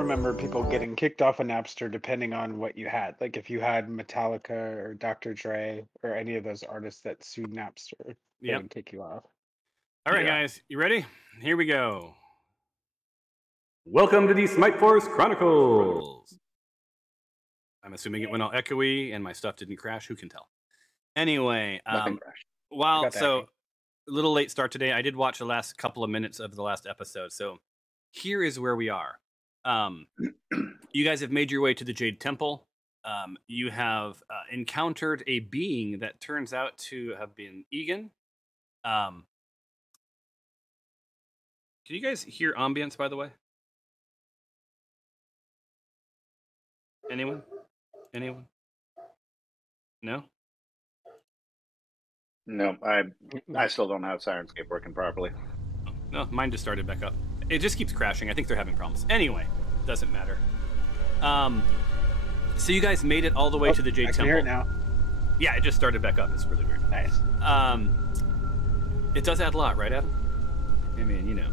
remember people getting kicked off of Napster depending on what you had. Like if you had Metallica or Dr. Dre or any of those artists that sued Napster, they Yep. would kick you off. All right, guys, you ready? Here we go. Welcome to the Smite Force Chronicles. I'm assuming it went all echoey and my stuff didn't crash. Who can tell? Anyway, Nothing crashed. a little late start today. I did watch the last couple of minutes of the last episode. So here is where we are. You guys have made your way to the Jade Temple. You have encountered a being that turns out to have been Igan. Can you guys hear ambience, by the way? Anyone? No? No, I still don't have Sirenscape working properly. No, mine just started back up. It just keeps crashing. I think they're having problems. Anyway, doesn't matter. So you guys made it all the way to the Jade Temple. I can hear it now. Yeah, it just started back up. It's really weird. Nice. It does add a lot, right, Adam? I mean, you know.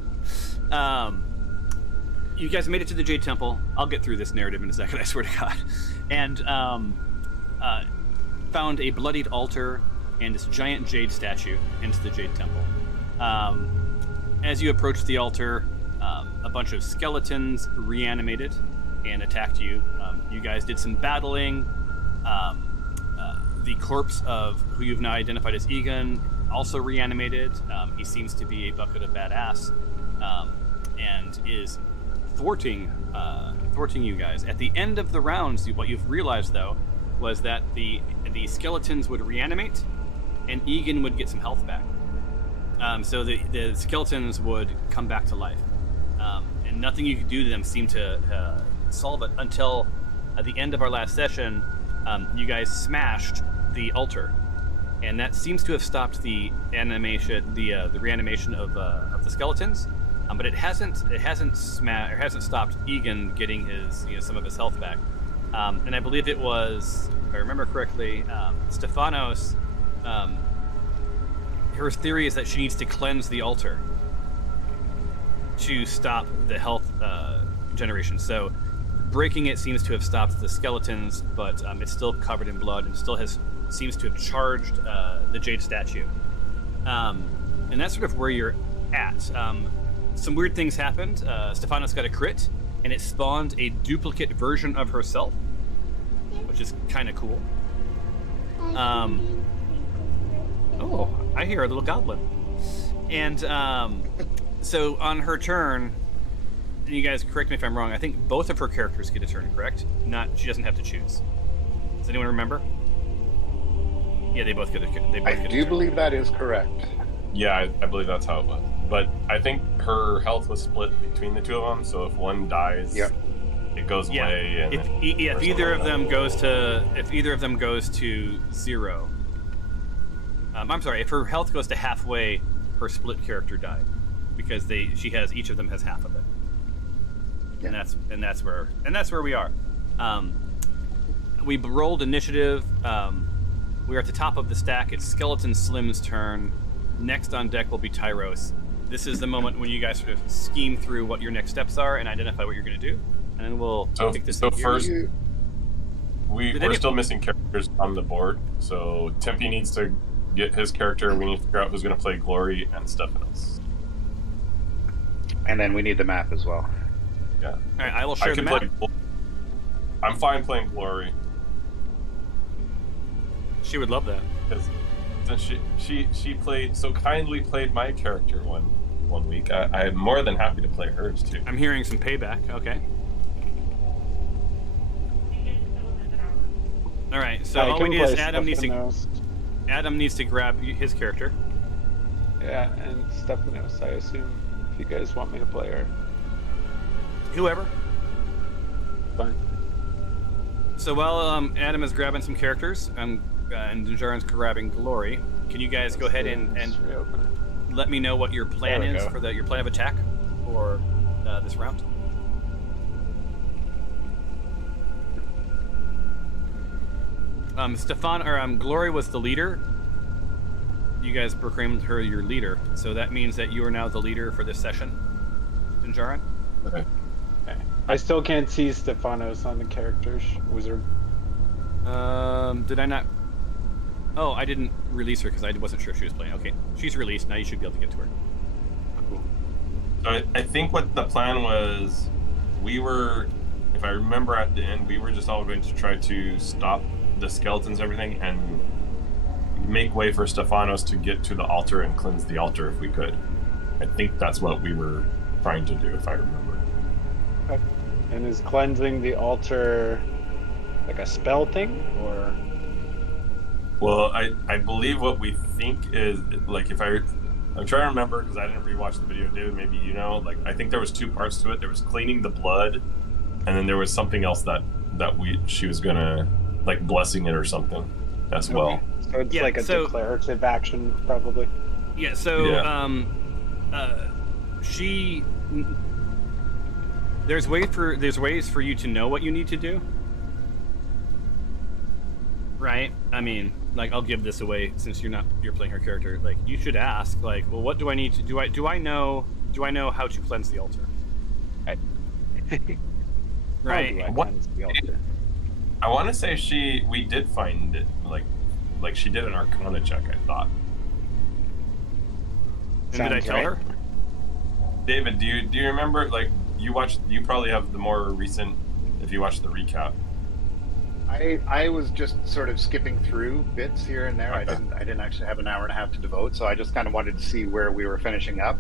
You guys made it to the Jade Temple. I'll get through this narrative in a second, I swear to God. And found a bloodied altar and this giant jade statue into the Jade Temple. As you approached the altar, a bunch of skeletons reanimated and attacked you. You guys did some battling. The corpse of who you've now identified as Igan also reanimated. He seems to be a bucket of badass and is thwarting you guys. At the end of the rounds, what you've realized, though, was that the skeletons would reanimate and Igan would get some health back. So the skeletons would come back to life. And nothing you could do to them seemed to solve it until at the end of our last session, you guys smashed the altar. And that seems to have stopped the reanimation of the skeletons. But it hasn't stopped Igan getting his some of his health back. And I believe it was, if I remember correctly, Stefanos. Her theory is that she needs to cleanse the altar to stop the health generation. So breaking it seems to have stopped the skeletons, but it's still covered in blood and still seems to have charged the Jade statue. And that's sort of where you're at. Some weird things happened. Stefanos got a crit, and it spawned a duplicate version of herself, which is kind of cool. Oh, I hear a little goblin. And so on her turn, and you guys correct me if I'm wrong, I think both of her characters get a turn, correct? She doesn't have to choose. Does anyone remember? Yeah, they both get a turn. I do believe that is correct. Yeah, I believe that's how it was. But I think her health was split between the two of them, so if one dies, it goes away. And if either of them goes to 0. I'm sorry, if her health goes to halfway, her split character died, because each of them has half of it. Yeah. And that's where we are. We rolled initiative. We're at the top of the stack. It's Skeleton Slim's turn. Next on deck will be Tyros. This is the moment when you guys sort of scheme through what your next steps are and identify what you're going to do, and then we'll take this. So first, we're still missing characters on the board. So Tempe needs to get his character. We need to figure out who's going to play Glory and Stefanos. And then we need the map as well. All Yeah. right, I will share the map. I'm fine playing Glory. She would love that. She kindly played my character one week. I'm more than happy to play hers too. I'm hearing some payback. Okay. All right. So all we need is Adam needs to grab his character. Yeah, and Stefanos, I assume, if you guys want me to play her. Whoever. Fine. So while Adam is grabbing some characters, and Jaren's grabbing Glory, can you guys go ahead and let me know what your plan is for your plan of attack for this round? Glory was the leader. You guys proclaimed her your leader, so that means that you are now the leader for this session, Jaren. Okay. I still can't see Stefanos on the characters wizard. Did I not? Oh, I didn't release her because I wasn't sure if she was playing. Okay, she's released. Now you should be able to get to her. Cool. So I think what the plan was, we were, if I remember at the end, we were just all going to try to stop the skeletons and everything and make way for Stefanos to get to the altar and cleanse the altar if we could. I think that's what we were trying to do, if I remember. Okay. And is cleansing the altar like a spell thing, or? Well, I believe what we think is, like, I'm trying to remember because I didn't rewatch the video, David, maybe you know, like, I think there was two parts to it. There was cleaning the blood, and then there was something else that she was gonna, like, blessing it or something as well. So it's like a declarative action, probably. Yeah, so, there's ways for you to know what you need to do. Right? I mean, like, I'll give this away since you're playing her character. Like, you should ask, like, well, what do I need to do? Do I know how to cleanse the altar? Right. How do I cleanse the altar? I want to say we did find it, like she did an Arcana check, I thought. And did I tell her? David, do you remember, like, you probably have the more recent, if you watched the recap. I was just sort of skipping through bits here and there. Okay. I didn't actually have an hour and a half to devote, so I just kind of wanted to see where we were finishing up.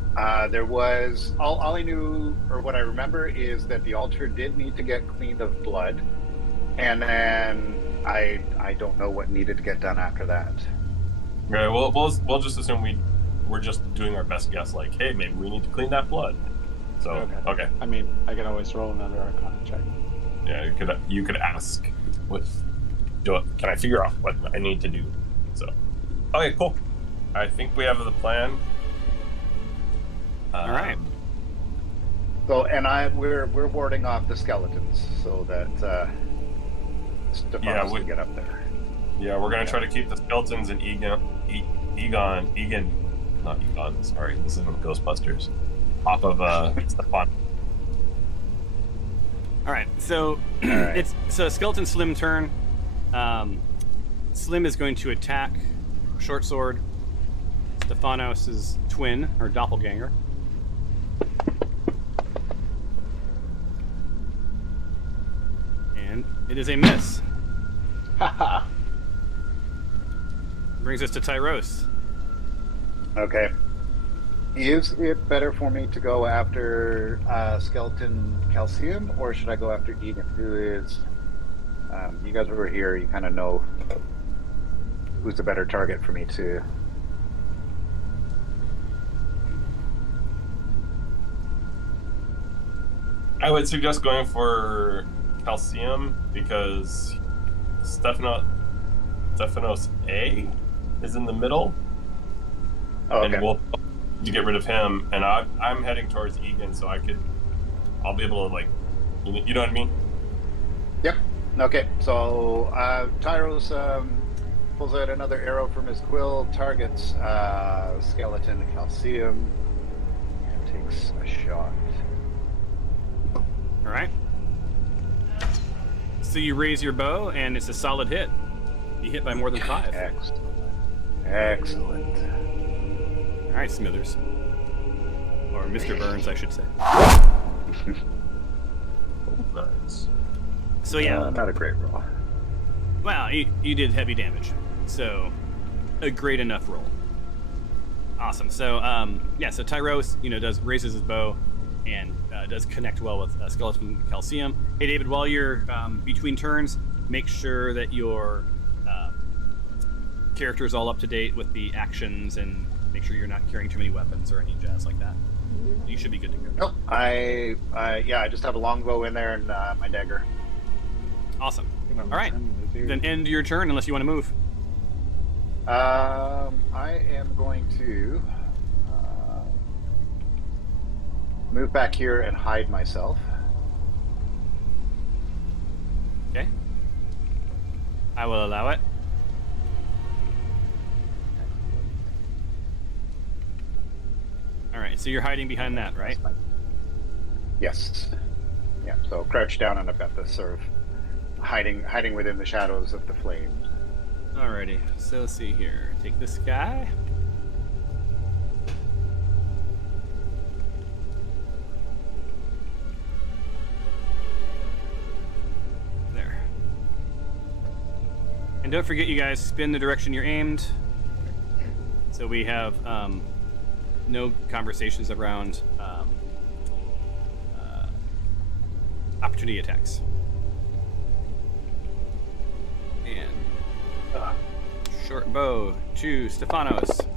There was all I knew, or what I remember, is that the altar did need to get cleaned of blood, and then I don't know what needed to get done after that. Okay, well, we'll just assume we're just doing our best guess. Like, hey, maybe we need to clean that blood. So okay. I mean, I can always roll another Arcana check. Yeah, you could ask. Can I figure out what I need to do? So, okay, cool. I think we have the plan. All right. So, and we're warding off the skeletons so that Stefanos will get up there. Yeah, we're gonna try to keep the skeletons and Igan, not Igan. Sorry, this isn't Ghostbusters. Off of Stefan. All right, so it's a Skeleton Slim turn. Slim is going to attack short sword Stefanos' twin, or doppelganger. And it is a miss. Haha. Brings us to Tyros. Okay. Is it better for me to go after Skeleton Calcium, or should I go after Igan, who is... you guys over here, you kind of know who's the better target for me to... I would suggest going for Calcium because Stefanos A is in the middle. Oh, okay. And we'll to get rid of him, and I'm heading towards Igan, so I'll be able to, like, you know what I mean? Yep. Okay, so Tyros pulls out another arrow from his quill, targets Skeleton Calcium, and takes a shot. All right. So you raise your bow, and it's a solid hit. You hit by more than 5. Excellent. Excellent. All right, Smithers. Or Mr. Burns, I should say. Nice. So yeah. Not a great roll. Wow, you did heavy damage. So, a great enough roll. Awesome. So, so Tyros, raises his bow and does connect well with Skeleton Calcium. Hey, David, while you're between turns, make sure that your character is all up to date with the actions, and make sure you're not carrying too many weapons or any jazz like that. You should be good to go. Nope. I just have a longbow in there and my dagger. Awesome. All right. Then end your turn unless you want to move. I am going to move back here and hide myself. Okay. I will allow it. All right, so you're hiding behind that, right? Yes. Yeah, so crouch down on Abethus, sort of hiding within the shadows of the flames. Alrighty, so let's see here. Take this guy. There. And don't forget, you guys, spin the direction you're aimed. So we have no conversations around opportunity attacks. And short bow to Stefanos.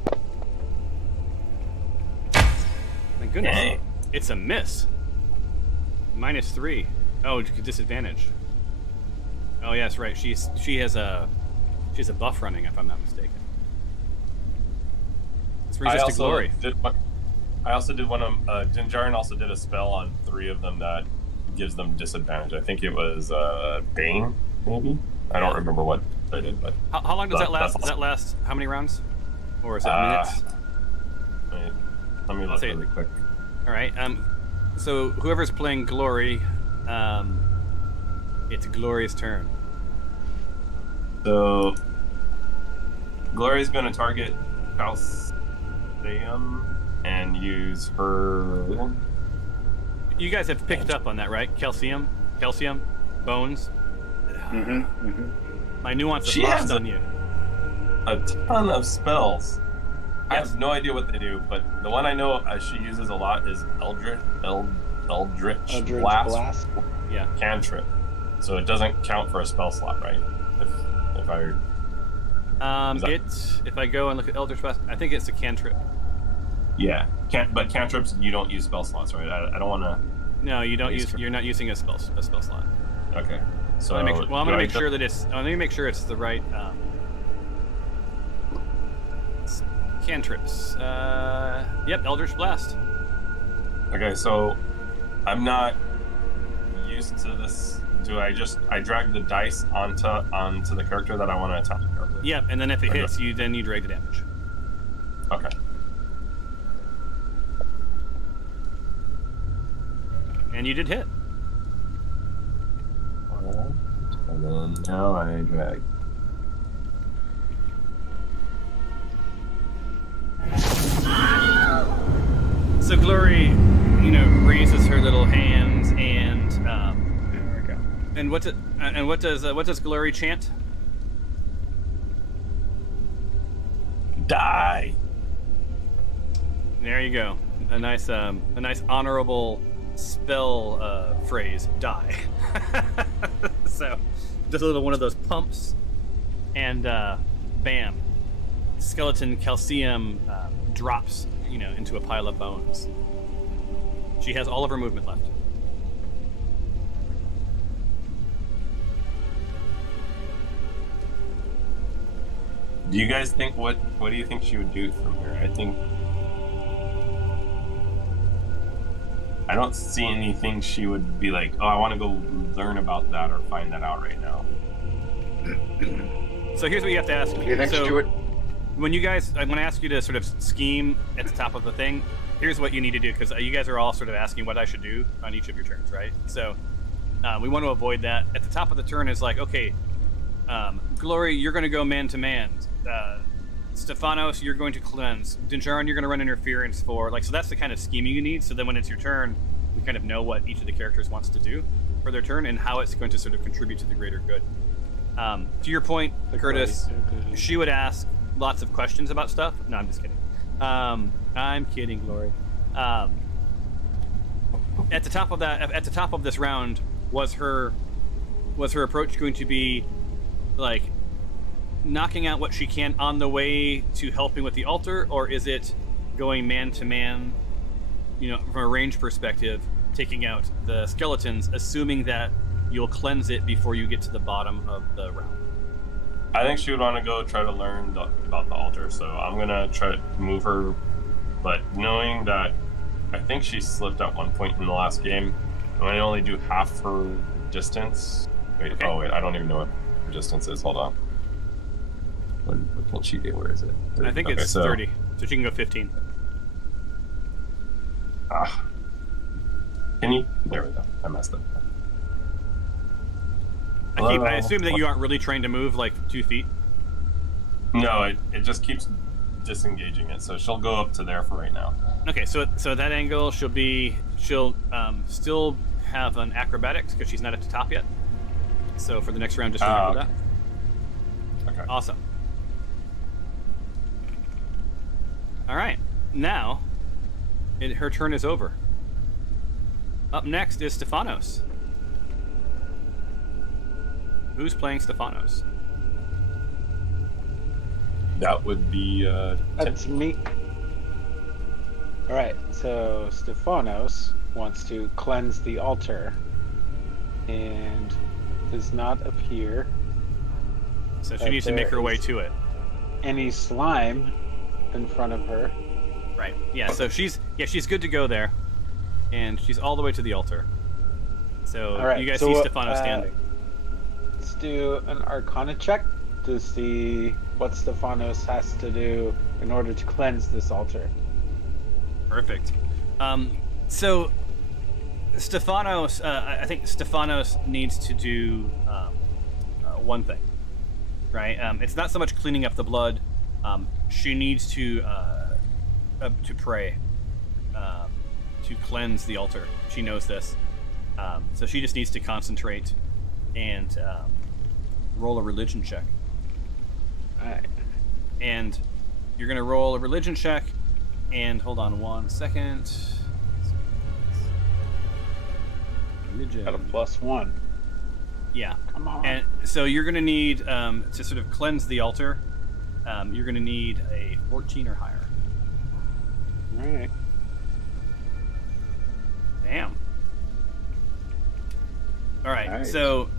My goodness, Dang. it's a miss. -3. Oh, disadvantage. Oh yes, right. She has a buff running, if I'm not mistaken. It's resist to glory. I also did one of Jinjarin also did a spell on 3 of them that gives them disadvantage. I think it was Bane, maybe. I don't remember what I did, but How long does that last? Does that last how many rounds? Or is it minutes? Wait, let me look really quick. All right. So whoever's playing Glory, it's Glory's turn. So Glory's going to target Calcium and use her. You guys have picked up on that, right? Calcium, bones. My nuance is lost on you. A ton of spells. Yes. I have no idea what they do, but the one I know she uses a lot is Eldritch Blast. Yeah. Cantrip. So it doesn't count for a spell slot, right? If I. If I go and look at Eldritch Blast, I think it's a cantrip. Yeah, but cantrips you don't use spell slots, right? I don't want to. No, you don't use. You're not using a spell slot. Okay. So I'm gonna make sure that it's. Let me make sure it's the right cantrips. Yep, Eldritch Blast. Okay, so I'm not used to this. Do I drag the dice onto the character that I want to attack? Yep, and then if it hits you, then you drag the damage. Okay. And you did hit. And then now I drag. So Glory, raises her little hands and There we go. and what does Glory chant? Die. There you go. A nice honorable spell phrase. Die. So, just a little one of those pumps, and bam, skeleton Calcium drops, into a pile of bones. She has all of her movement left. Do you guys think what do you think she would do from here? I don't see anything she would be like, oh, I want to go learn about that or find that out right now. So here's what you have to ask me. Do you think So, she would? when you guys, I'm going to ask you to sort of scheme at the top of the thing. Here's what you need to do, because you guys are all sort of asking what I should do on each of your turns, right? So we want to avoid that. At the top of the turn is like, okay, Glory, you're going to go man to man. Stefanos, you're going to cleanse. Dinjarin, you're going to run interference for, so that's the kind of scheming you need. So then when it's your turn, we kind of know what each of the characters wants to do for their turn and how it's going to sort of contribute to the greater good. To your point, Curtis, she would ask lots of questions about stuff. No, I'm just kidding. I'm kidding, Glory. At the top of this round, was her approach going to be like knocking out what she can on the way to helping with the altar, or is it going man to man, from a range perspective, taking out the skeletons, assuming that you'll cleanse it before you get to the bottom of the round? I think she would want to go try to learn about the altar, so I'm gonna try to move her, but knowing that I think she slipped at one point in the last game, and I only do half her distance. Wait, Okay. Oh wait, I don't even know what her distance is. Hold on. What can she do? Where is it? 30. I think Okay, it's 30, so she can go 15. Can you? There we go. I messed up. I assume that you aren't really trying to move like 2 feet. No, it just keeps disengaging it, so she'll go up to there for right now. Okay, so at that angle, she'll still have an acrobatics because she's not at the top yet. So for the next round, just remember that. Okay. Awesome. All right, now her turn is over. Up next is Stefanos. Who's playing Stefanos? That would be. That's me. All right, so Stefanos wants to cleanse the altar, and does not appear. So she needs to make her way to it. Any slime in front of her. Right. Yeah. So she's good to go there, and she's all the way to the altar. So All right, you guys so, see Stefanos standing. Let's do an Arcana check to see what Stefanos has to do in order to cleanse this altar. Perfect. So Stefanos, I think Stefanos needs to do one thing, right? It's not so much cleaning up the blood. She needs to pray, to cleanse the altar. She knows this. So she just needs to concentrate and roll a religion check. All right. And you're going to roll a religion check. And hold on 1 second. Religion. Got a +1. Yeah. Come on. And so you're going to need, to sort of cleanse the altar, you're going to need a 14 or higher. All right. Damn. All right. Nice. So,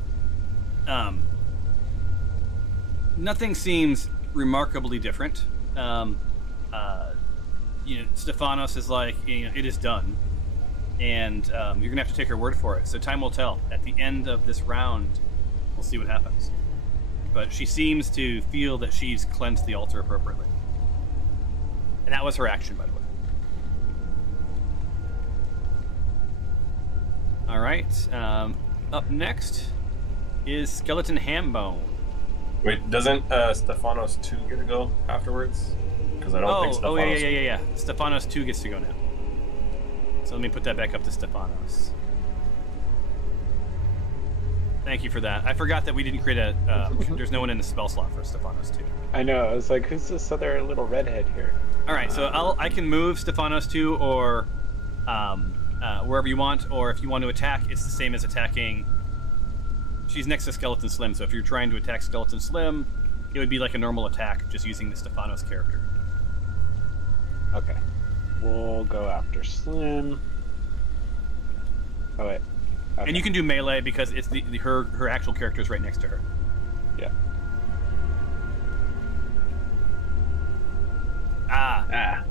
nothing seems remarkably different. Stefanos is like, it is done. And you're going to have to take her word for it. So time will tell. At the end of this round, we'll see what happens. But she seems to feel that she's cleansed the altar appropriately. And that was her action, by the way. All right. Up next is Skeleton Hambone. Wait, doesn't Stefanos 2 get to go afterwards? Because I don't think Stefanos... Yeah. Stefanos 2 gets to go now. So let me put that back up to Stefanos. Thank you for that. I forgot that we didn't create a... there's no one in the spell slot for Stefanos 2. I know. I was like, who's this other little redhead here? All right, so I can move Stefanos 2 or wherever you want, or if you want to attack, it's the same as attacking... She's next to Skeleton Slim, so if you're trying to attack Skeleton Slim, it would be like a normal attack, just using the Stefanos character. Okay. We'll go after Slim. Oh, wait. Okay. And you can do melee because it's her actual character is right next to her. Yeah.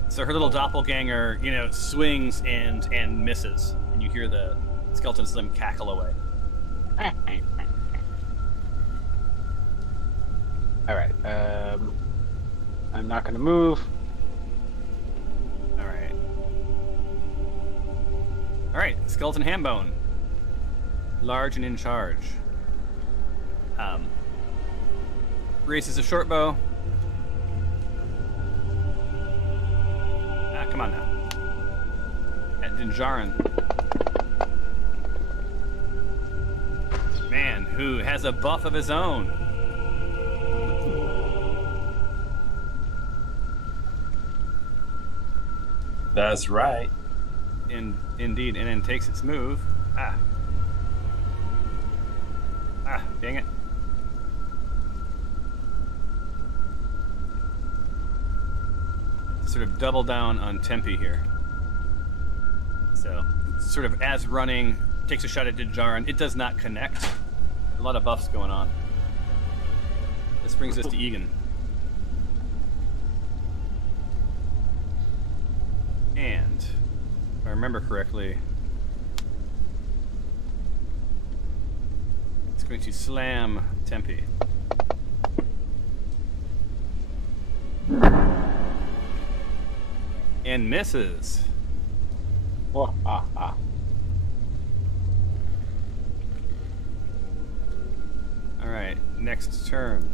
So her little doppelganger, swings and misses, and you hear the Skeleton Slim cackle away. All right. I'm not going to move. All right, Skeleton Hambone. Large and in charge. Raises a short bow. Come on now. At Dinjarin. Man, who has a buff of his own. That's right. Indeed, and then takes its move. Dang it. Sort of double down on Tempe here. So, sort of as running, takes a shot at Dinjarin. It does not connect. A lot of buffs going on. This brings us to Igan. And, if I remember correctly, it's going to slam Tempe. And misses. Oh, All right, next turn.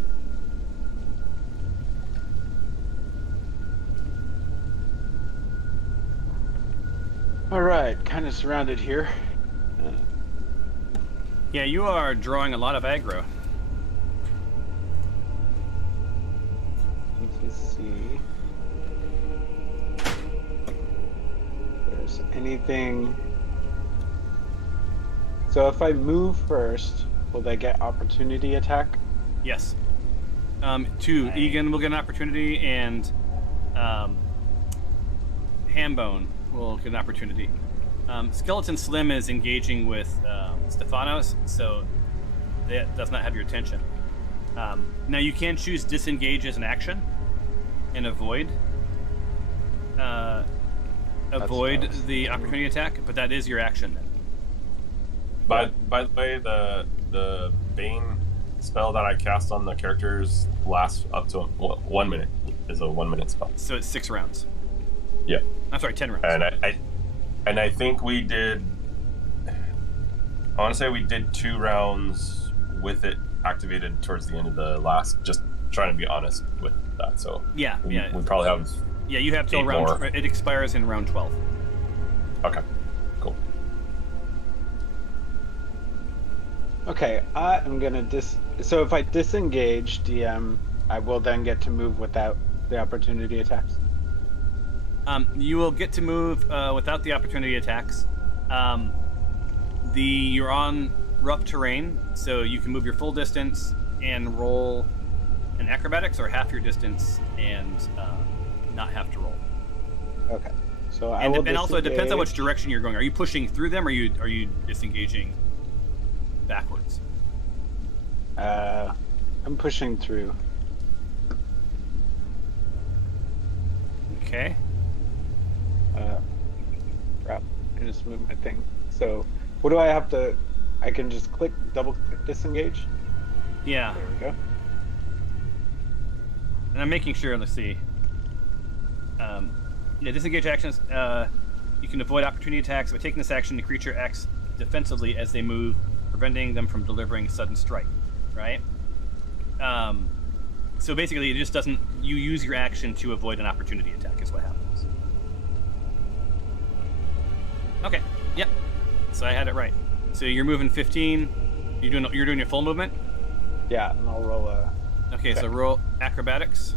All right, kind of surrounded here. Yeah, you are drawing a lot of aggro. Let's see. If there's anything. So if I move first, will they get opportunity attack? Yes. Egan will get an opportunity, and Hambone will get an opportunity. Skeleton Slim is engaging with Stefanos, so that does not have your attention. Now you can choose disengage as an action and avoid the opportunity attack, but that is your action then. By the way, the Bane spell that I cast on the characters lasts up to 1 minute. Is a 1 minute spell. So it's 6 rounds. Yeah. I'm sorry, 10 rounds. And I think we did. I want to say we did 2 rounds with it activated towards the end of the last. Just trying to be honest with that. So we probably have. Yeah, you have till 8 round. more. It expires in round 12. Okay. Cool. Okay, I am gonna So if I disengage DM, I will then get to move without the opportunity attacks. You will get to move without the opportunity attacks. You're on rough terrain, so you can move your full distance and roll an acrobatics, or half your distance and not have to roll. Okay, so and also it depends on which direction you're going. Are you pushing through them, or are you disengaging backwards? I'm pushing through. Okay. Crap. I just moved my thing. So, what do I have to? I can just double click disengage? Yeah. There we go. And I'm making sure, let's see. Disengage actions. You can avoid opportunity attacks by taking this action. The creature acts defensively as they move, preventing them from delivering sudden strike. Right? So basically, it just doesn't. You use your action to avoid an opportunity attack, is what happens. Okay. Yep. So I had it right. So you're moving 15. You're doing your full movement. Yeah, and I'll roll a. Okay, so roll acrobatics.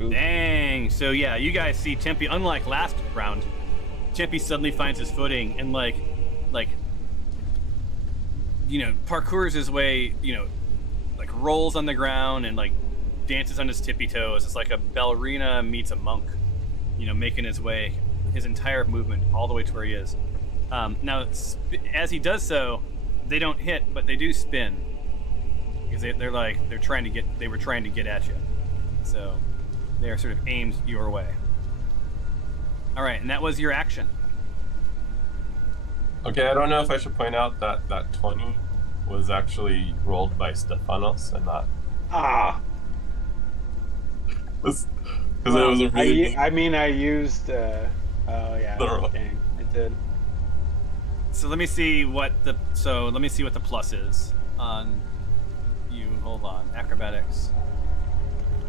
Ooh. Dang. So yeah, you guys see Tempe. Unlike last round, Tempe suddenly finds his footing and parkours his way. Rolls on the ground and dances on his tippy toes. It's like a ballerina meets a monk. Making his way, his entire movement all the way to where he is. Now, as he does so, they don't hit, but they do spin because they were trying to get at you. So they are sort of aimed your way. All right, and that was your action. Okay, I don't know if I should point out that 20 was actually rolled by Stefanos and not. Because it was a really. I used. Oh yeah. Dang, I did. So let me see what the plus is on you. Hold on, acrobatics.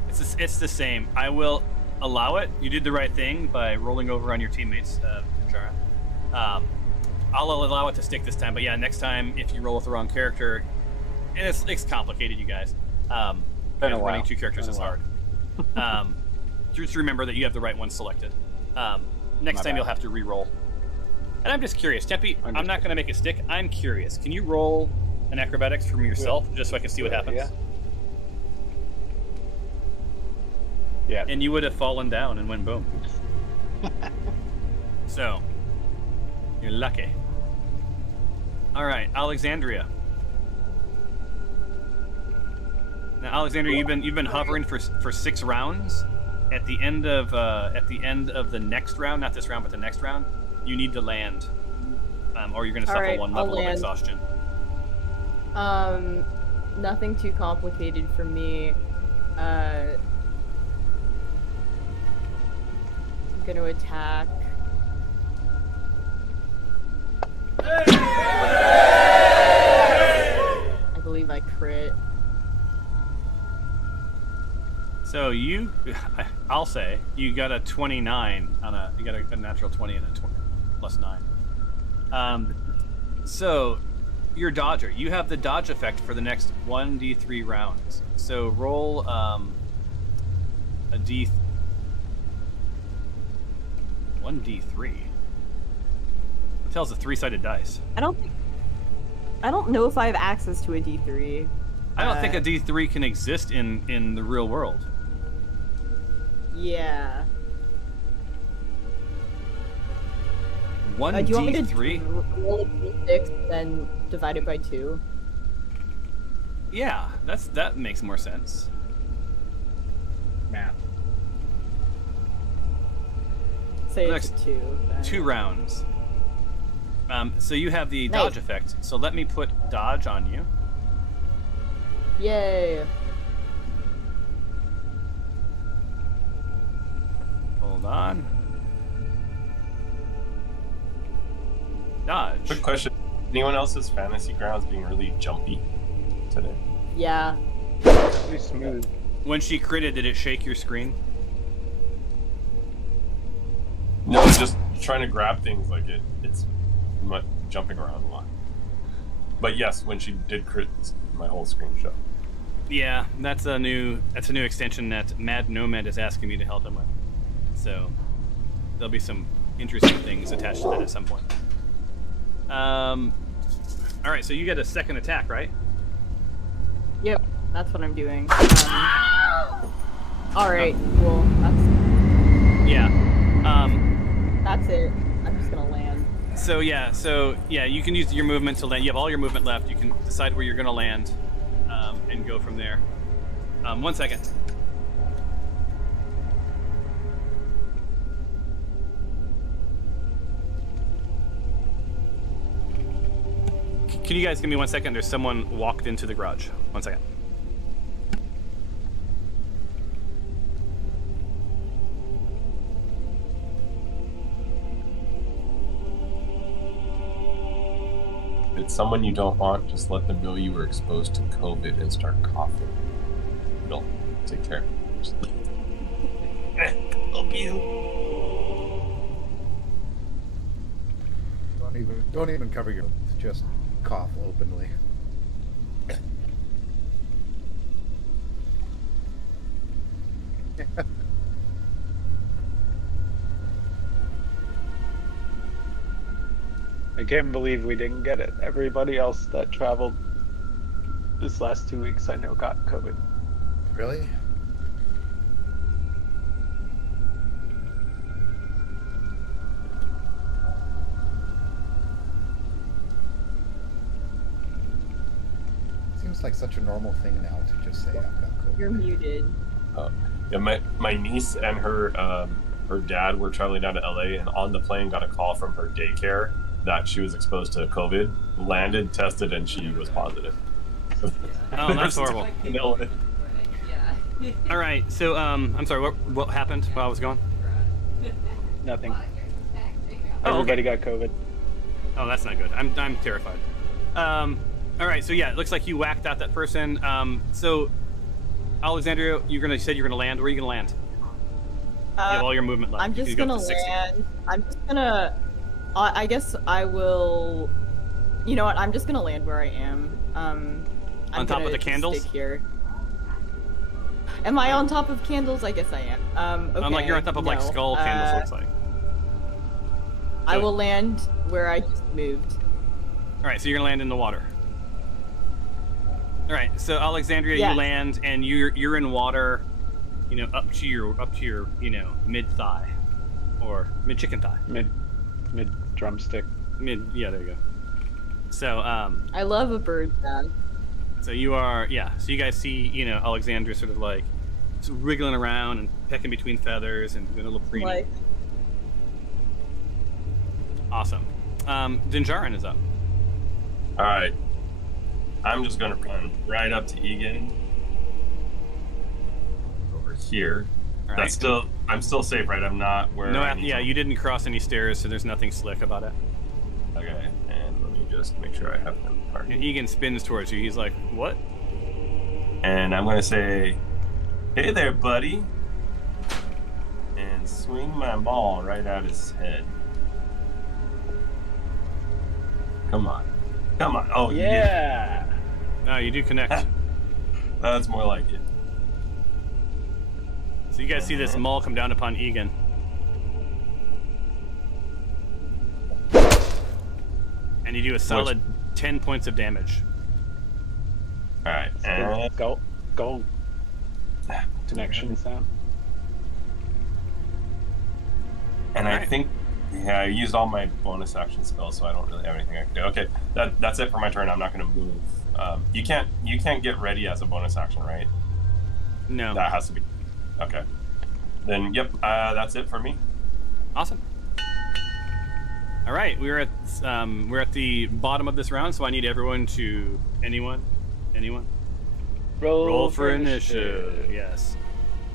It's the same. I will allow it. You did the right thing by rolling over on your teammates, Jara. I'll allow it to stick this time, but yeah, next time if you roll with the wrong character, and it's complicated, you guys. Running 2 characters is hard. Just remember that you have the right one selected. Next time you'll have to re-roll. And I'm just curious, Tempe. I'm not going to make it stick. I'm curious. Can you roll an acrobatics from yourself just so I can see what happens? Yeah. And you would have fallen down and went boom. So you're lucky. All right, Alexandria. Now, Alexandria, you've been hovering for 6 rounds. At the end of the next round, not this round, but the next round, you need to land, or you're going to suffer 1 level of exhaustion. Nothing too complicated for me. I'm going to attack. I believe I crit. So I'll say you got a 29 on you got a natural 20 and a 20 plus 9. So your dodger, you have the dodge effect for the next 1d3 rounds. So roll a 1d3. It tells a 3-sided dice. I don't know if I have access to a D3. I don't think a D3 can exist in the real world. Yeah. One Do you want me to D3? roll a D6 then divide it by 2? Yeah, that makes more sense. Math. Say The it's next 2. Then. 2 rounds. So you have the dodge effect. So let me put dodge on you. Yay. Hold on. Dodge. Quick question. Anyone else's fantasy grounds being really jumpy today? Yeah. Pretty smooth. When she critted, did it shake your screen? No, just trying to grab things like it's jumping around a lot. But yes, when she did crit, my whole screen shut. Yeah, that's a new extension that Mad Nomad is asking me to help him with. So there'll be some interesting things attached to that at some point. All right, so you get a second attack, right? Yep, that's what I'm doing. All right, cool. Yeah. That's it. I'm just gonna land. So yeah, you can use your movement to land. You have all your movement left. You can decide where you're gonna land, and go from there. 1 second. Can you guys give me 1 second? There's someone walked into the garage. 1 second. If it's someone you don't want, just let them know you were exposed to COVID and start coughing. It'll take care. Just help you. Don't even cover your mouth. Just cough openly. I can't believe we didn't get it. Everybody else that traveled this last 2 weeks, I know, got COVID. Really? Seems like such a normal thing now to just say I've got COVID. You're muted. Yeah, my niece and her dad were traveling down to LA, and on the plane got a call from her daycare that she was exposed to COVID. Landed, tested, and she was positive. Oh, that's horrible. All right, so I'm sorry. What happened while I was gone? Nothing. Oh, Everybody got COVID. Oh, that's not good. I'm terrified. All right, so yeah, it looks like you whacked out that person. So, Alexandria, you said you're gonna land. Where are you gonna land? You have all your movement left. I'm just gonna land. I'm just gonna. I guess I will. You know what? I'm just gonna land where I am. I'm on top of the candles. Stick here. Am I on top of candles? I guess I am. Okay. I'm like you're on top of like skull candles. Looks like. I will land where I just moved. All right, so you're gonna land in the water. All right, so Alexandria, Yes. you land and you're in water, up to your mid thigh, or mid chicken thigh. Mid drumstick. Yeah, there you go. So I love a bird bath. so you are so you guys see Alexandria sort of like wriggling around and pecking between feathers and doing a little preening. Like, Awesome. Dinjarin is up. All right, I'm just gonna run right up to Igan over here. All right. I'm still safe, right? I'm not where. No, I need to- you didn't cross any stairs, so there's nothing slick about it. Okay, and just make sure I have him. And Igan spins towards you. He's like, "What?" And I'm gonna say, "Hey there, buddy," and swing my ball right at his head. Come on. Oh Yeah. No, you do connect. That's more like it. So you guys see this maul come down upon Igan. And you do a solid 10 points of damage. All right, and Go. Connection sound. And I think, I used all my bonus action spells, so I don't really have anything I can do. Okay, that's it for my turn. I'm not going to move. You can't get ready as a bonus action, right? No. That has to be. Okay. Then, yep, that's it for me. Awesome. All right, we're at the bottom of this round, so I need everyone to anyone roll for initiative. Yes.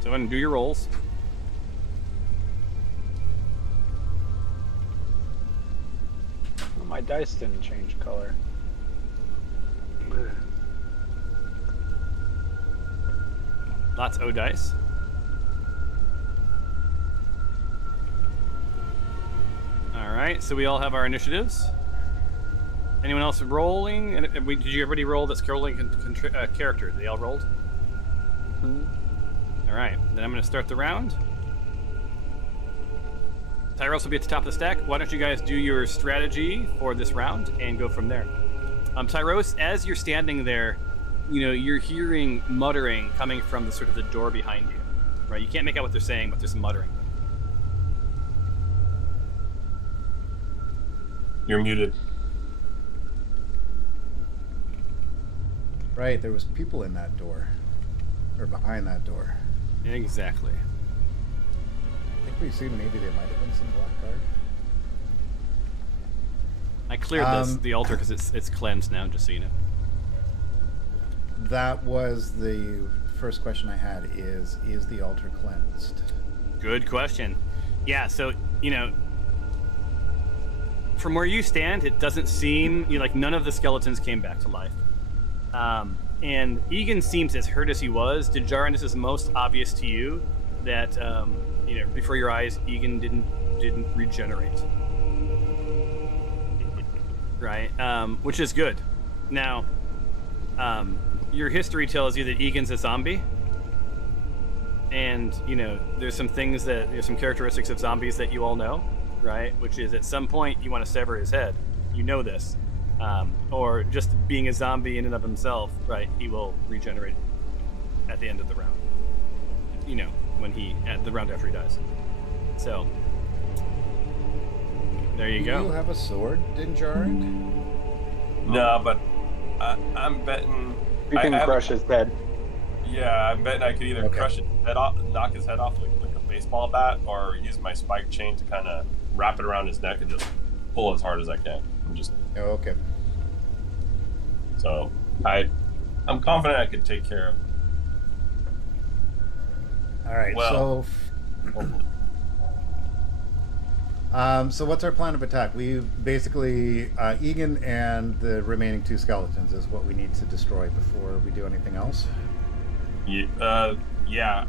So go ahead and do your rolls. My dice didn't change color. Lots O dice. All right, so we all have our initiatives. Anyone else rolling? And did you everybody roll that's rolling character? They all rolled? All right, then I'm going to start the round. Tyros will be at the top of the stack. Why don't you guys do your strategy for this round and go from there? Tyros, as you're standing there, you're hearing muttering coming from the sort of the door behind you. Right? You can't make out what they're saying, but there's some muttering. You're muted. Right, there was people in that door. Or behind that door. Exactly. I think we see maybe there might have been some black guard. I cleared the altar because it's cleansed now, just so you know. That was the first question I had, is the altar cleansed? Good question. Yeah, so, from where you stand, it doesn't seem like none of the skeletons came back to life. And Igan seems as hurt as he was. Dijarin, this is most obvious to you that before your eyes, Igan didn't regenerate. Right? Which is good. Now, your history tells you that Egan's a zombie. And, there's some characteristics of zombies that you all know, right? Which is at some point you want to sever his head. You know this. Or just being a zombie in and of himself, right? He will regenerate at the end of the round. At the round after he dies. So, there you go. Do you have a sword, Dinjarin? No, but I'm betting... You can crush his head. Yeah, I'm betting I could either crush his head off, knock his head off like a baseball bat, or use my spike chain to kind of wrap it around his neck and just pull as hard as I can. Oh, okay. So, I'm confident I could take care of him. All right, well, so what's our plan of attack? We basically, Igan and the remaining two skeletons is what we need to destroy before we do anything else. Yeah.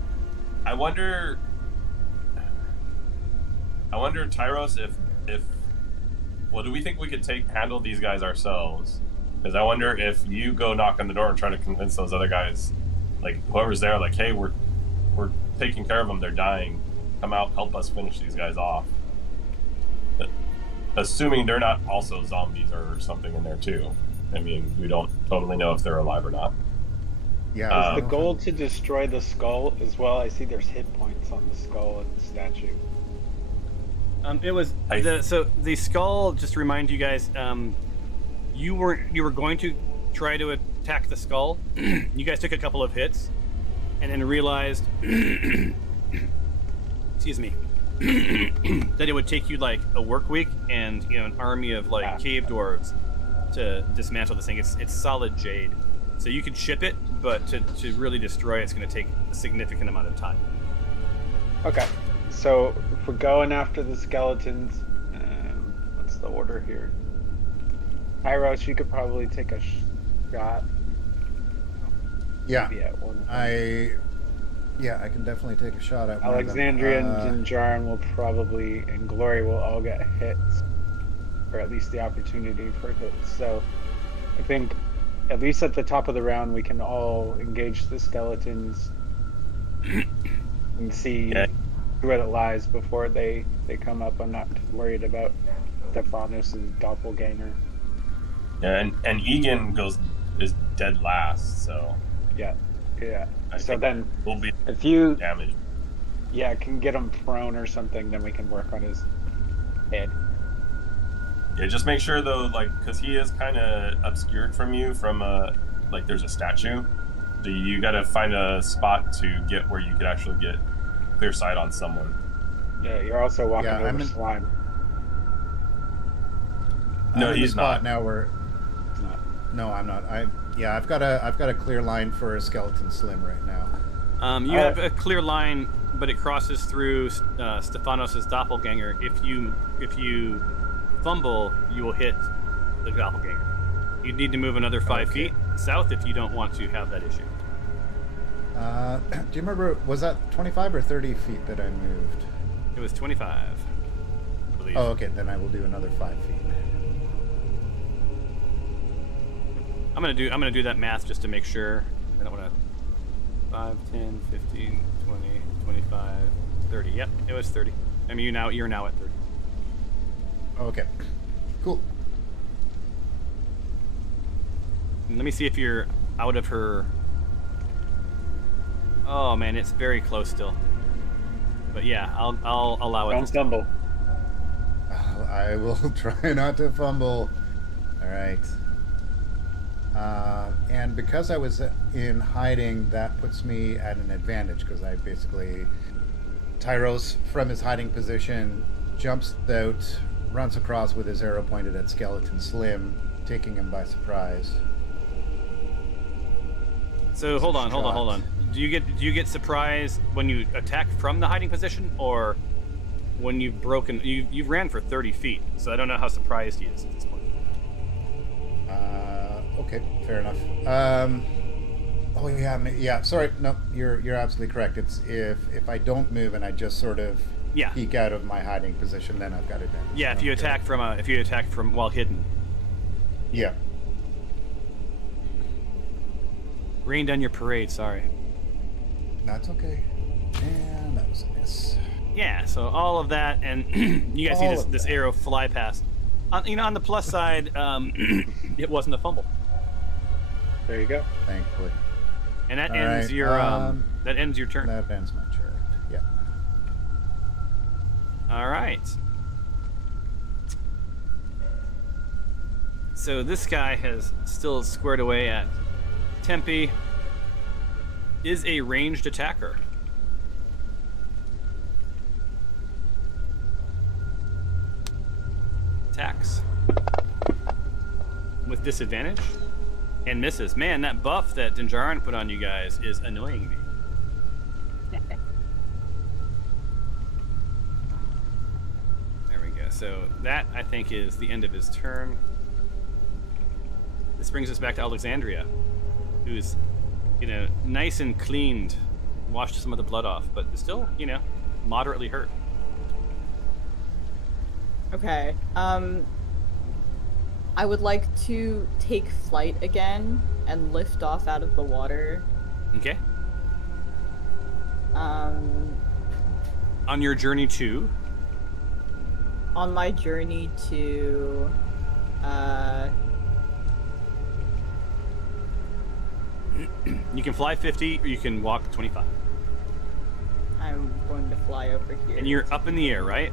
I wonder, Tyros, if well, do we think we could handle these guys ourselves? Because I wonder if you go knock on the door and try to convince those other guys, like whoever's there, like, hey, we're taking care of them, they're dying, come out, help us finish these guys off. But assuming they're not also zombies or something in there too. I mean, we don't totally know if they're alive or not. Yeah. Is the goal to destroy the skull as well? I see there's hit points on the skull and the statue. It was the skull. Just to remind you guys, you were going to try to attack the skull. You guys took a couple of hits, and then realized, excuse me, that it would take you like a work week and an army of cave dwarves to dismantle this thing. It's solid jade, so you could ship it, but to really destroy it, it's going to take a significant amount of time. Okay, so if we're going after the skeletons, what's the order here? Tyros, you could probably take a shot. Yeah, Maybe at one of them. I can definitely take a shot at one Alexandria of them. and Jinjarin will probably, and Glory will all get hits, or at least the opportunity for hits. So I think at least at the top of the round, we can all engage the skeletons and see where it lies before they come up. I'm not worried about Stephanos' doppelganger. Yeah, and Egan is dead last, so Yeah. I So think then, we'll be if you damaged. can get him prone or something, then we can work on his head. Yeah, just make sure though, like, because he is kind of obscured from you from like there's a statue, so you got to find a spot to get where you could actually get clear sight on someone. Yeah, you're also walking Yeah, over I'm in- slime. No, I'm in he's the spot not. now where. No, I'm not. I've got a clear line for a skeleton slim right now. You have a clear line, but it crosses through Stephanos' doppelganger. If you fumble, you will hit the doppelganger. You need to move another 5 Okay. feet south if you don't want to have that issue. Do you remember? Was that 25 or 30 feet that I moved? It was 25, I believe. Oh, okay. Then I will do another 5 feet. I'm gonna do that math just to make sure. I don't want to. 5, 10, 15, 20, 25, 30. Yep, it was 30. I mean, you're now at 30. Okay. Cool. Let me see if you're out of her. Oh man, it's very close still. But yeah, I'll allow it. Don't stumble. I will try not to fumble. All right. And because I was in hiding, that puts me at an advantage because I basically Tyros from his hiding position jumps out, runs across with his arrow pointed at Skeleton Slim, taking him by surprise. So hold on. Do you get surprised when you attack from the hiding position, or when you've broken? You ran for 30 feet, so I don't know how surprised he is at this point. Okay, fair enough. Oh yeah. Sorry, no, you're absolutely correct. It's if I don't move and I just sort of peek out of my hiding position, then I've got advantage. Yeah, if you attack from while hidden. Yeah. Rained on your parade. Sorry. That's okay. And that was a miss. Yeah. So all of that, and you guys see this arrow fly past. On the plus side, it wasn't a fumble. There you go. Thankfully. And that All ends right, your that ends your turn. That ends my turn. Yeah. All right. So this guy has still squared away at Tempe. Is a ranged attacker. Attacks with disadvantage and misses. Man, that buff that Dinjarin put on you guys is annoying me. There we go. So that, I think, is the end of his turn. This brings us back to Alexandria, who's, nice and cleaned, washed some of the blood off, but still, moderately hurt. Okay. I would like to take flight again and lift off out of the water. Okay. On your journey to? On my journey to, You can fly 50 or you can walk 25. I'm going to fly over here. And you're up in the air, right?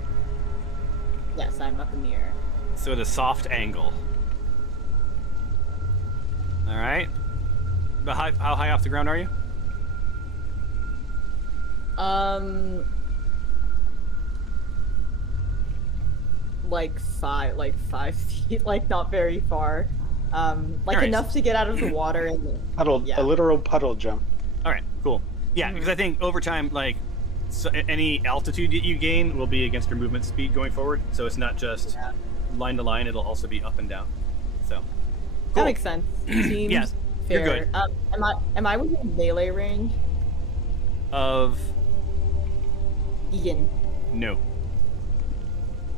Yes, I'm up in the air. So at a soft angle. All right. But how high off the ground are you? Like 5 feet, like not very far. Like Alright. enough to get out of the water and A literal puddle jump. All right, cool. Yeah, because I think over time, any altitude that you gain will be against your movement speed going forward. So it's not just line to line; it'll also be up and down. So That cool. makes sense. Seems Yes, fair. you're good. Am I within melee range? Of Igan. no.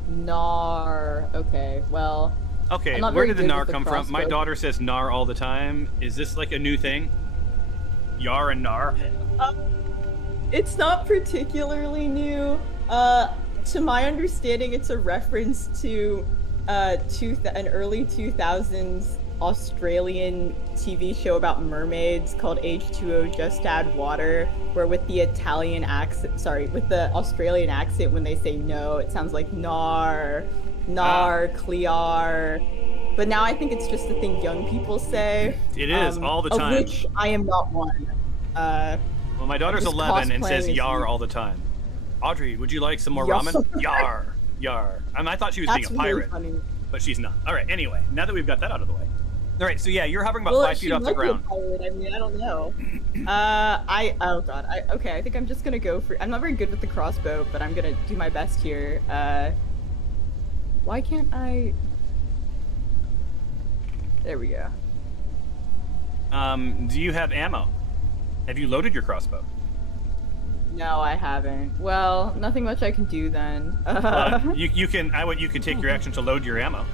Nar. Okay. Well. Okay, I'm not where very did the good Nar with the come from? My crossbow. daughter says Nar all the time. Is this like a new thing? Yar and Nar? It's not particularly new. To my understanding, it's a reference to an early 2000s Australian TV show about mermaids called H2O Just Add Water, where with the Australian accent, when they say no, it sounds like nar, clear. But now I think it's just a thing young people say. It is, all the of time. which I am not one. Well, my daughter's Just 11 and says cosplaying is Yar you. all the time. Audrey, would you like some more Yar. ramen? Yar. Yar. I thought she was That's being a really pirate, funny. but she's not. All right, anyway, now that we've got that out of the way. All right, so yeah, you're hovering about Well, 5 feet off the she might be a ground. pirate, I mean, I don't know. Oh god. Okay, I think I'm just gonna go for. I'm not very good with the crossbow, but I'm gonna do my best here. Why can't I? There we go. Do you have ammo? Have you loaded your crossbow? No, I haven't. Well, nothing much I can do then. You can take your action to load your ammo.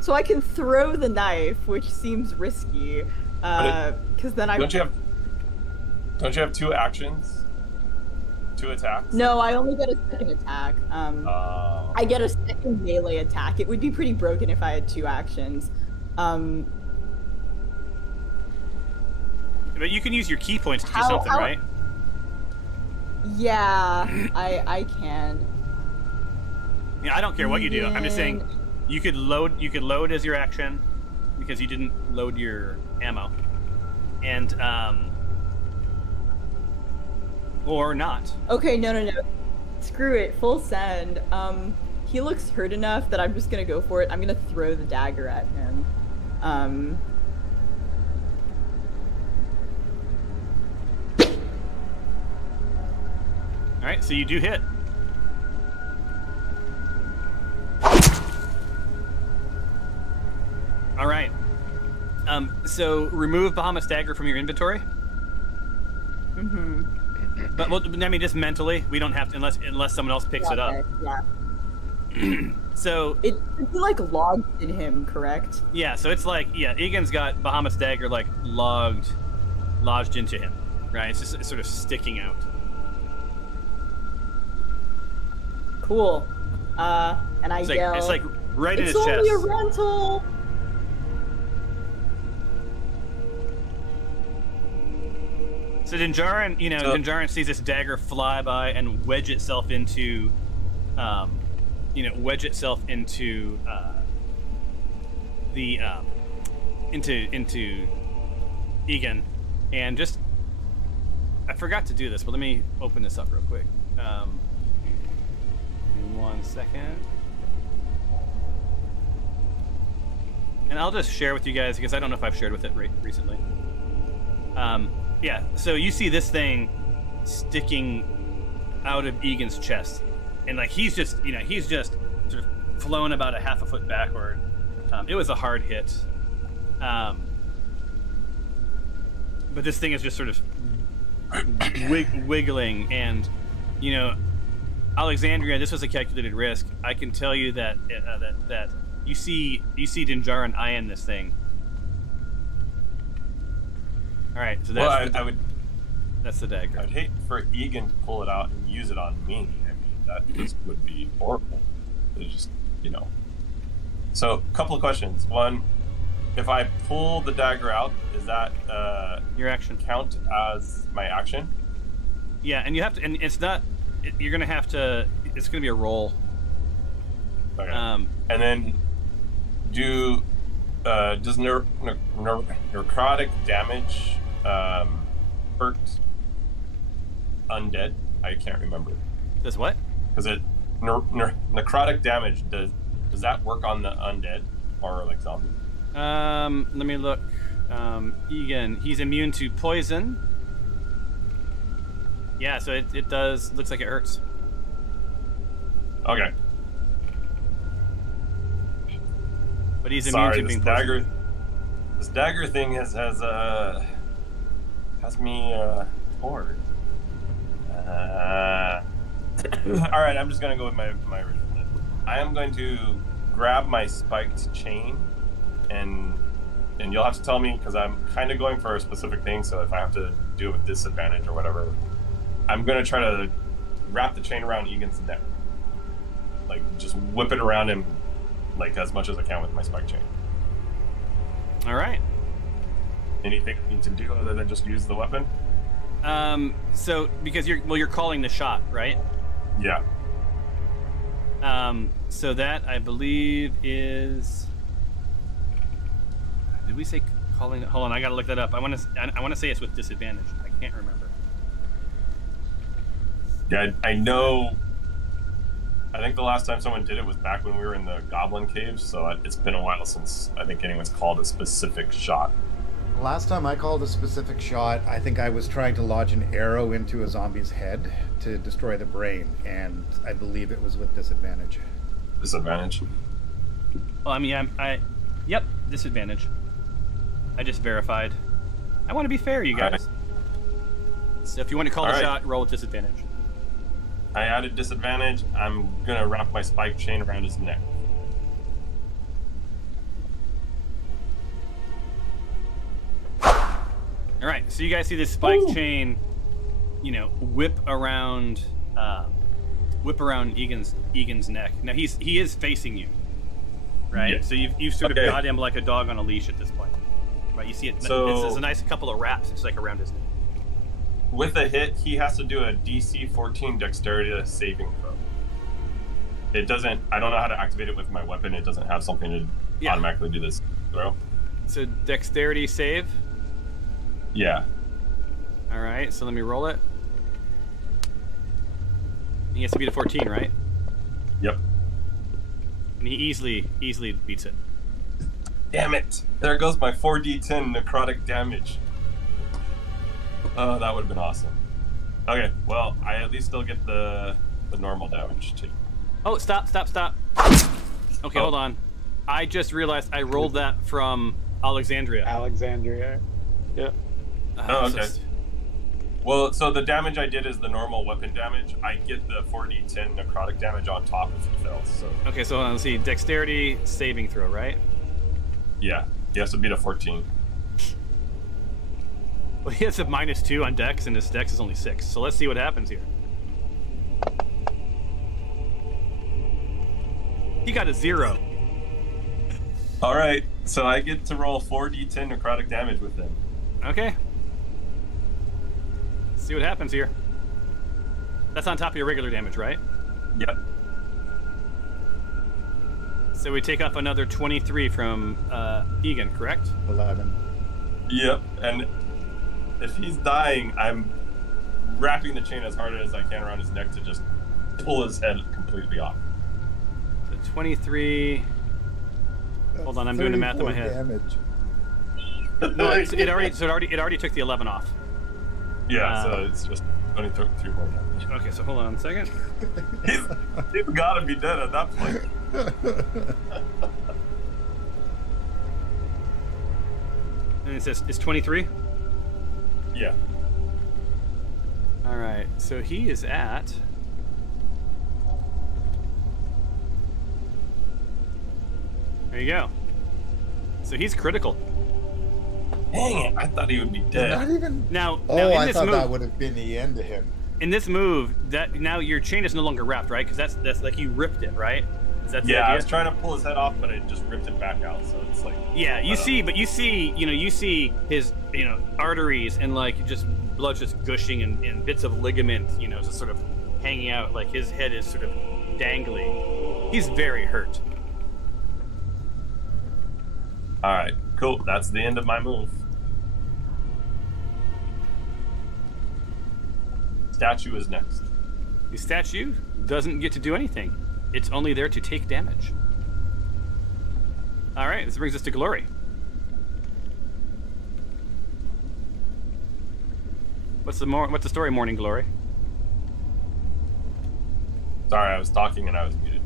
So I can throw the knife, which seems risky. Because then I. Don't you have 2 actions? 2 attacks? No, I only get a second attack. I get a second melee attack. It would be pretty broken if I had 2 actions. But you can use your key points to do How- something, how- right? Yeah, I can. Yeah, I don't care what you do. I'm just saying, you could load as your action because you didn't load your ammo, and or not. Okay, no. Screw it. Full send. He looks hurt enough that I'm just gonna go for it. I'm gonna throw the dagger at him. All right, so you do hit. All right. So remove Bahamut's dagger from your inventory. Mm-hmm. But well, I mean, just mentally. We don't have to unless someone else picks it up. Okay, yeah. So It'd be like logged in him, correct? yeah, so it's like Egan's got Bahamut's dagger like lodged into him, right? It's sort of sticking out. Cool. And I yell. It's like right in It's his chest. only a rental. So Dinjarin, Dinjarin sees this dagger fly by and wedge itself into, into Igan, and just I forgot to do this, but let me open this up real quick. Give me 1 second. And I'll just share with you guys because I don't know if I've shared with it recently. Yeah, so you see this thing sticking out of Egan's chest, and like he's just sort of flown about a half a foot backward. It was a hard hit, but this thing is just sort of wiggling, and Alexandria, this was a calculated risk. I can tell you that that you see Dinjarin eyeing this thing. All right, so that's that's the dagger. I'd hate for Igan to pull it out and use it on me. I mean, that just would be horrible. It's just, So, a couple of questions. One, if I pull the dagger out, is that Your action count as my action? Yeah, and you have to, and it's not. You're gonna have to. It's gonna be a roll. Okay. And then, does necrotic damage hurt undead? I can't remember. Does what? Because necrotic damage does that work on the undead or like zombies? Let me look. Egan, he's immune to poison. Yeah, so it does. Looks like it hurts. Okay. but he's immune Sorry, to being poisoned. this dagger thing has me bored. All right, I'm just gonna go with my original plan. I am going to grab my spiked chain, and you'll have to tell me because I'm kind of going for a specific thing. So if I have to do it with disadvantage or whatever, I'm gonna try to wrap the chain around Egan's neck, like just whip it around him, like as much as I can with my spiked chain. All right. Anything I need to do other than just use the weapon? So because you're calling the shot, right? Yeah. So that I believe is. Did we say calling? Hold on, I gotta look that up. I want to say it's with disadvantage. I can't remember. Yeah, I know. I think the last time someone did it was back when we were in the Goblin Caves, so it's been a while since I think anyone's called a specific shot. Last time I called a specific shot, I think I was trying to lodge an arrow into a zombie's head to destroy the brain, and I believe it was with disadvantage. Disadvantage? Well, I mean, yep, disadvantage. I just verified. I want to be fair, you guys. Right. So if you want to call the shot, roll with disadvantage. I added disadvantage. I'm gonna wrap my spike chain around his neck. All right, so you guys see this spike chain, whip around Egan's neck. Now he is facing you, right? Yeah. So you've sort of got him like a dog on a leash at this point, right? You see it. So it's a nice couple of wraps, just like around his neck. With a hit, he has to do a DC 14 Dexterity saving throw. It doesn't. I don't know how to activate it with my weapon. It doesn't have something to automatically do this throw. So Dexterity save. Yeah. All right, so let me roll it. He has to beat a 14, right? Yep. And he easily beats it. Damn it! There goes my 4d10 necrotic damage. Oh, that would have been awesome. Okay, well, I at least still get the normal damage too. Oh, stop. Okay, hold on. I just realized I rolled that from Alexandria. Yeah. Oh, okay. Well, so the damage I did is the normal weapon damage. I get the 4d10 necrotic damage on top if he fails. So. Okay, so let's see. Dexterity saving throw, right? Yeah, he has to beat a 14. Well, he has a -2 on Dex, and his Dex is only 6. So let's see what happens here. He got a 0. All right, so I get to roll 4d10 necrotic damage with him. Okay. Let's see what happens here. That's on top of your regular damage, right? Yep. So we take off another 23 from Igan, correct? 11. Yep, and if he's dying, I'm wrapping the chain as hard as I can around his neck to just pull his head completely off. So 23. Hold on, I'm doing the math in my head. Damage. No, it already took the 11 off. Yeah, so it's just 23 more damage. Okay, so hold on a second. He's gotta be dead at that point. And it says it's 23. Yeah. All right, so he is at. There you go. So he's critical. Dang it! I thought he would be dead. Not even. Now Oh, in I this thought move, that would have been the end to him. in this move, that now your chain is no longer wrapped, right? Because that's like you ripped it, right? Is that the Yeah, idea? I was trying to pull his head off, but it just ripped it back out. So it's like. Yeah, you see his, arteries and like just blood just gushing and bits of ligament, just sort of hanging out. Like his head is sort of dangling. He's very hurt. All right, cool. That's the end of my move. Statue is next. The statue doesn't get to do anything. It's only there to take damage. All right, this brings us to Glory. What's the story, Morning Glory? Sorry, I was talking and I was muted.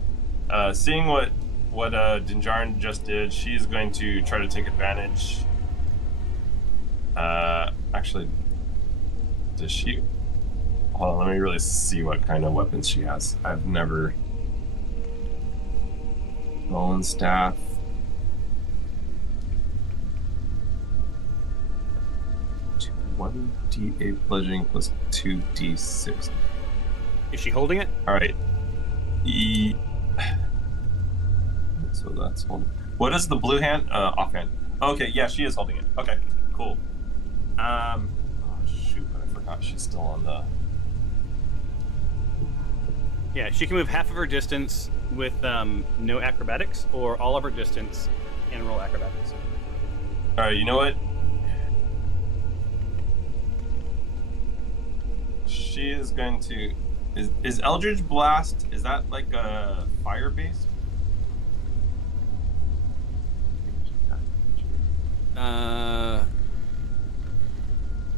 Seeing what what Dinjarin just did, she's going to try to take advantage. Actually, does she? Hold on, let me really see what kind of weapons she has. I've never. Nolan staff. One D8 bludgeoning plus 2d6. Is she holding it? All right. So that's one. What is the blue hand? Offhand. Okay, yeah, she is holding it. Okay, cool. Oh shoot, I forgot she's still on the. Yeah, she can move half of her distance with no acrobatics, or all of her distance and roll acrobatics. All right, you know what? She is going to. Is Eldritch Blast? Is that like a fire based?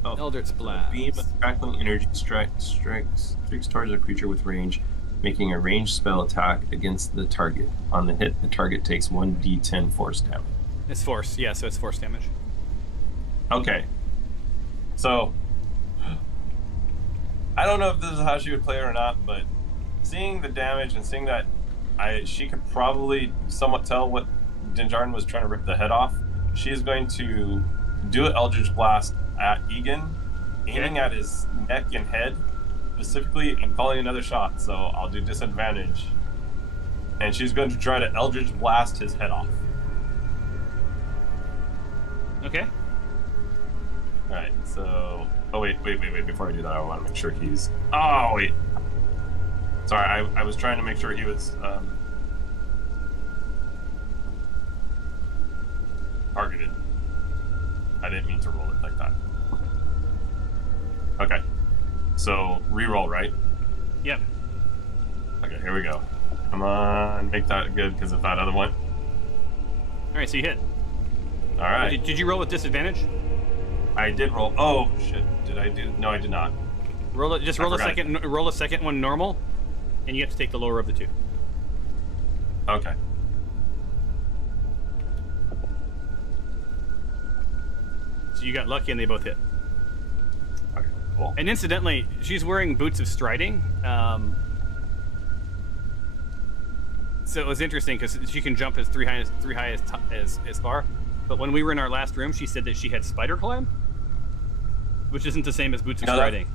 Eldritch Blast. Beam of crackling energy streaks towards a creature with range, making a ranged spell attack against the target. On the hit, the target takes 1d10 force damage. It's force, yeah, so it's force damage. Okay. So, I don't know if this is how she would play it or not, but seeing the damage and seeing that she could probably somewhat tell what Dinjarin was trying to rip the head off, she is going to do an Eldritch Blast at Igan, aiming at his neck and head specifically and calling another shot, so I'll do disadvantage. And she's going to try to Eldritch Blast his head off. Okay. Alright, so... Oh, wait. Before I do that, I want to make sure he's... Oh, wait. Sorry, I was trying to make sure he was... targeted. I didn't mean to roll it like that. Okay. So, reroll, right? Yep. Okay, here we go. Come on, make that good because of that other one. Alright, so you hit. Alright. Did you roll with disadvantage? I did roll. Oh, shit. Did I do? No, I did not. Roll a second one normal, and you have to take the lower of the two. Okay. So you got lucky and they both hit. Okay, cool. And incidentally, she's wearing boots of striding. So it was interesting because she can jump as three high as far. But when we were in our last room, she said that she had spider climb, which isn't the same as boots of striding.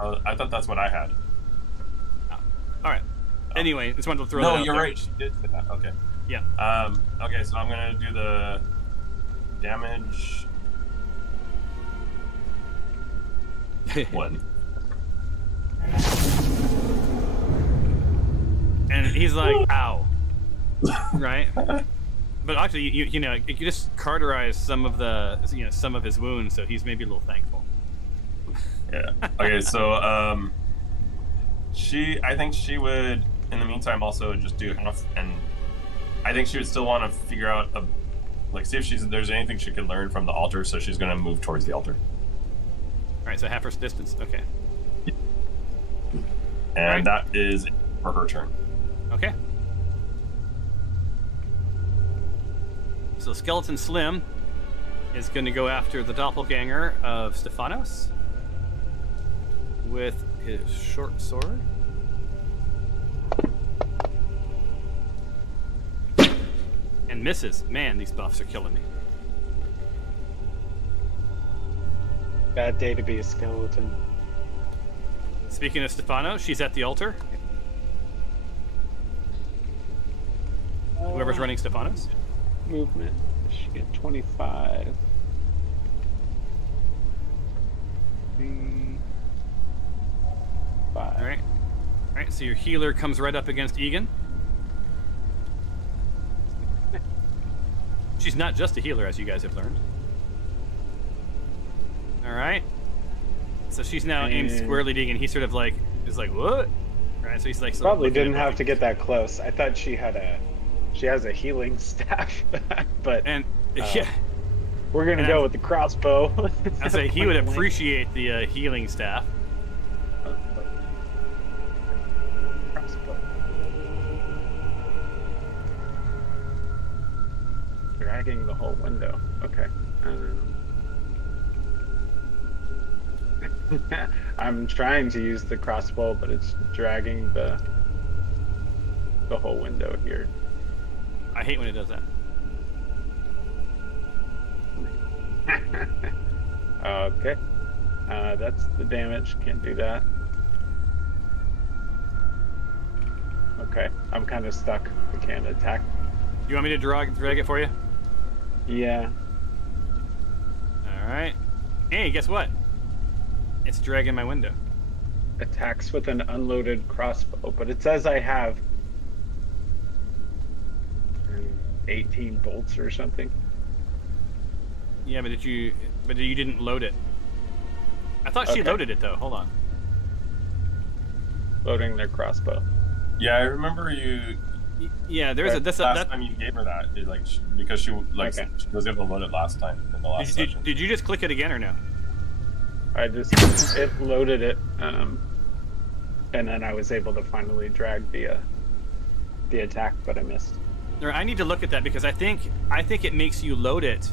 I thought that's what I had. Oh. All right. Oh. Anyway, just wanted to throw that out there. No, you're right. She did say that. Okay. Yeah. Okay, so I'm gonna do the damage. One. And he's like, "Ow!" Right? But actually, you know, you just cauterize some of some of his wounds, so he's maybe a little thankful. Yeah. Okay, so I think she would, in the meantime, also just do half, and I think she would still want to figure out see if there's anything she could learn from the altar, so she's going to move towards the altar. All right, so half her distance. Okay. And that is for her turn. Okay. So Skeleton Slim is going to go after the doppelganger of Stephanos with his short sword. And misses. Man, these buffs are killing me. Bad day to be a skeleton. Speaking of Stephanos, she's at the altar. Whoever's running Stephanos. Movement. She get 25. All right. So your healer comes right up against Igan. She's not just a healer, as you guys have learned. All right. So she's now aimed squarely at Igan. He sort of is like, what? Right. So he's like, probably didn't have to get that close. I thought she has a healing staff, but yeah, we're gonna go with the crossbow. I say he would appreciate the healing staff. Crossbow. dragging the whole window. Okay. I'm trying to use the crossbow, but it's dragging the whole window here. I hate when it does that. Okay. That's the damage. Can't do that. Okay. I'm kind of stuck. I can't attack. You want me to drag it for you? Yeah. All right. Hey, guess what? It's dragging my window. Attacks with an unloaded crossbow, but it says I have 18 bolts or something. Yeah, but you didn't load it. I thought she loaded it though. Hold on. Loading their crossbow. Yeah, I remember you. Yeah, there's a last time you gave her that, because she Okay. she was able to load it last time in the last session. Did you just click it again or no? I just it loaded it, and then I was able to finally drag the attack, but I missed. I need to look at that because I think it makes you load it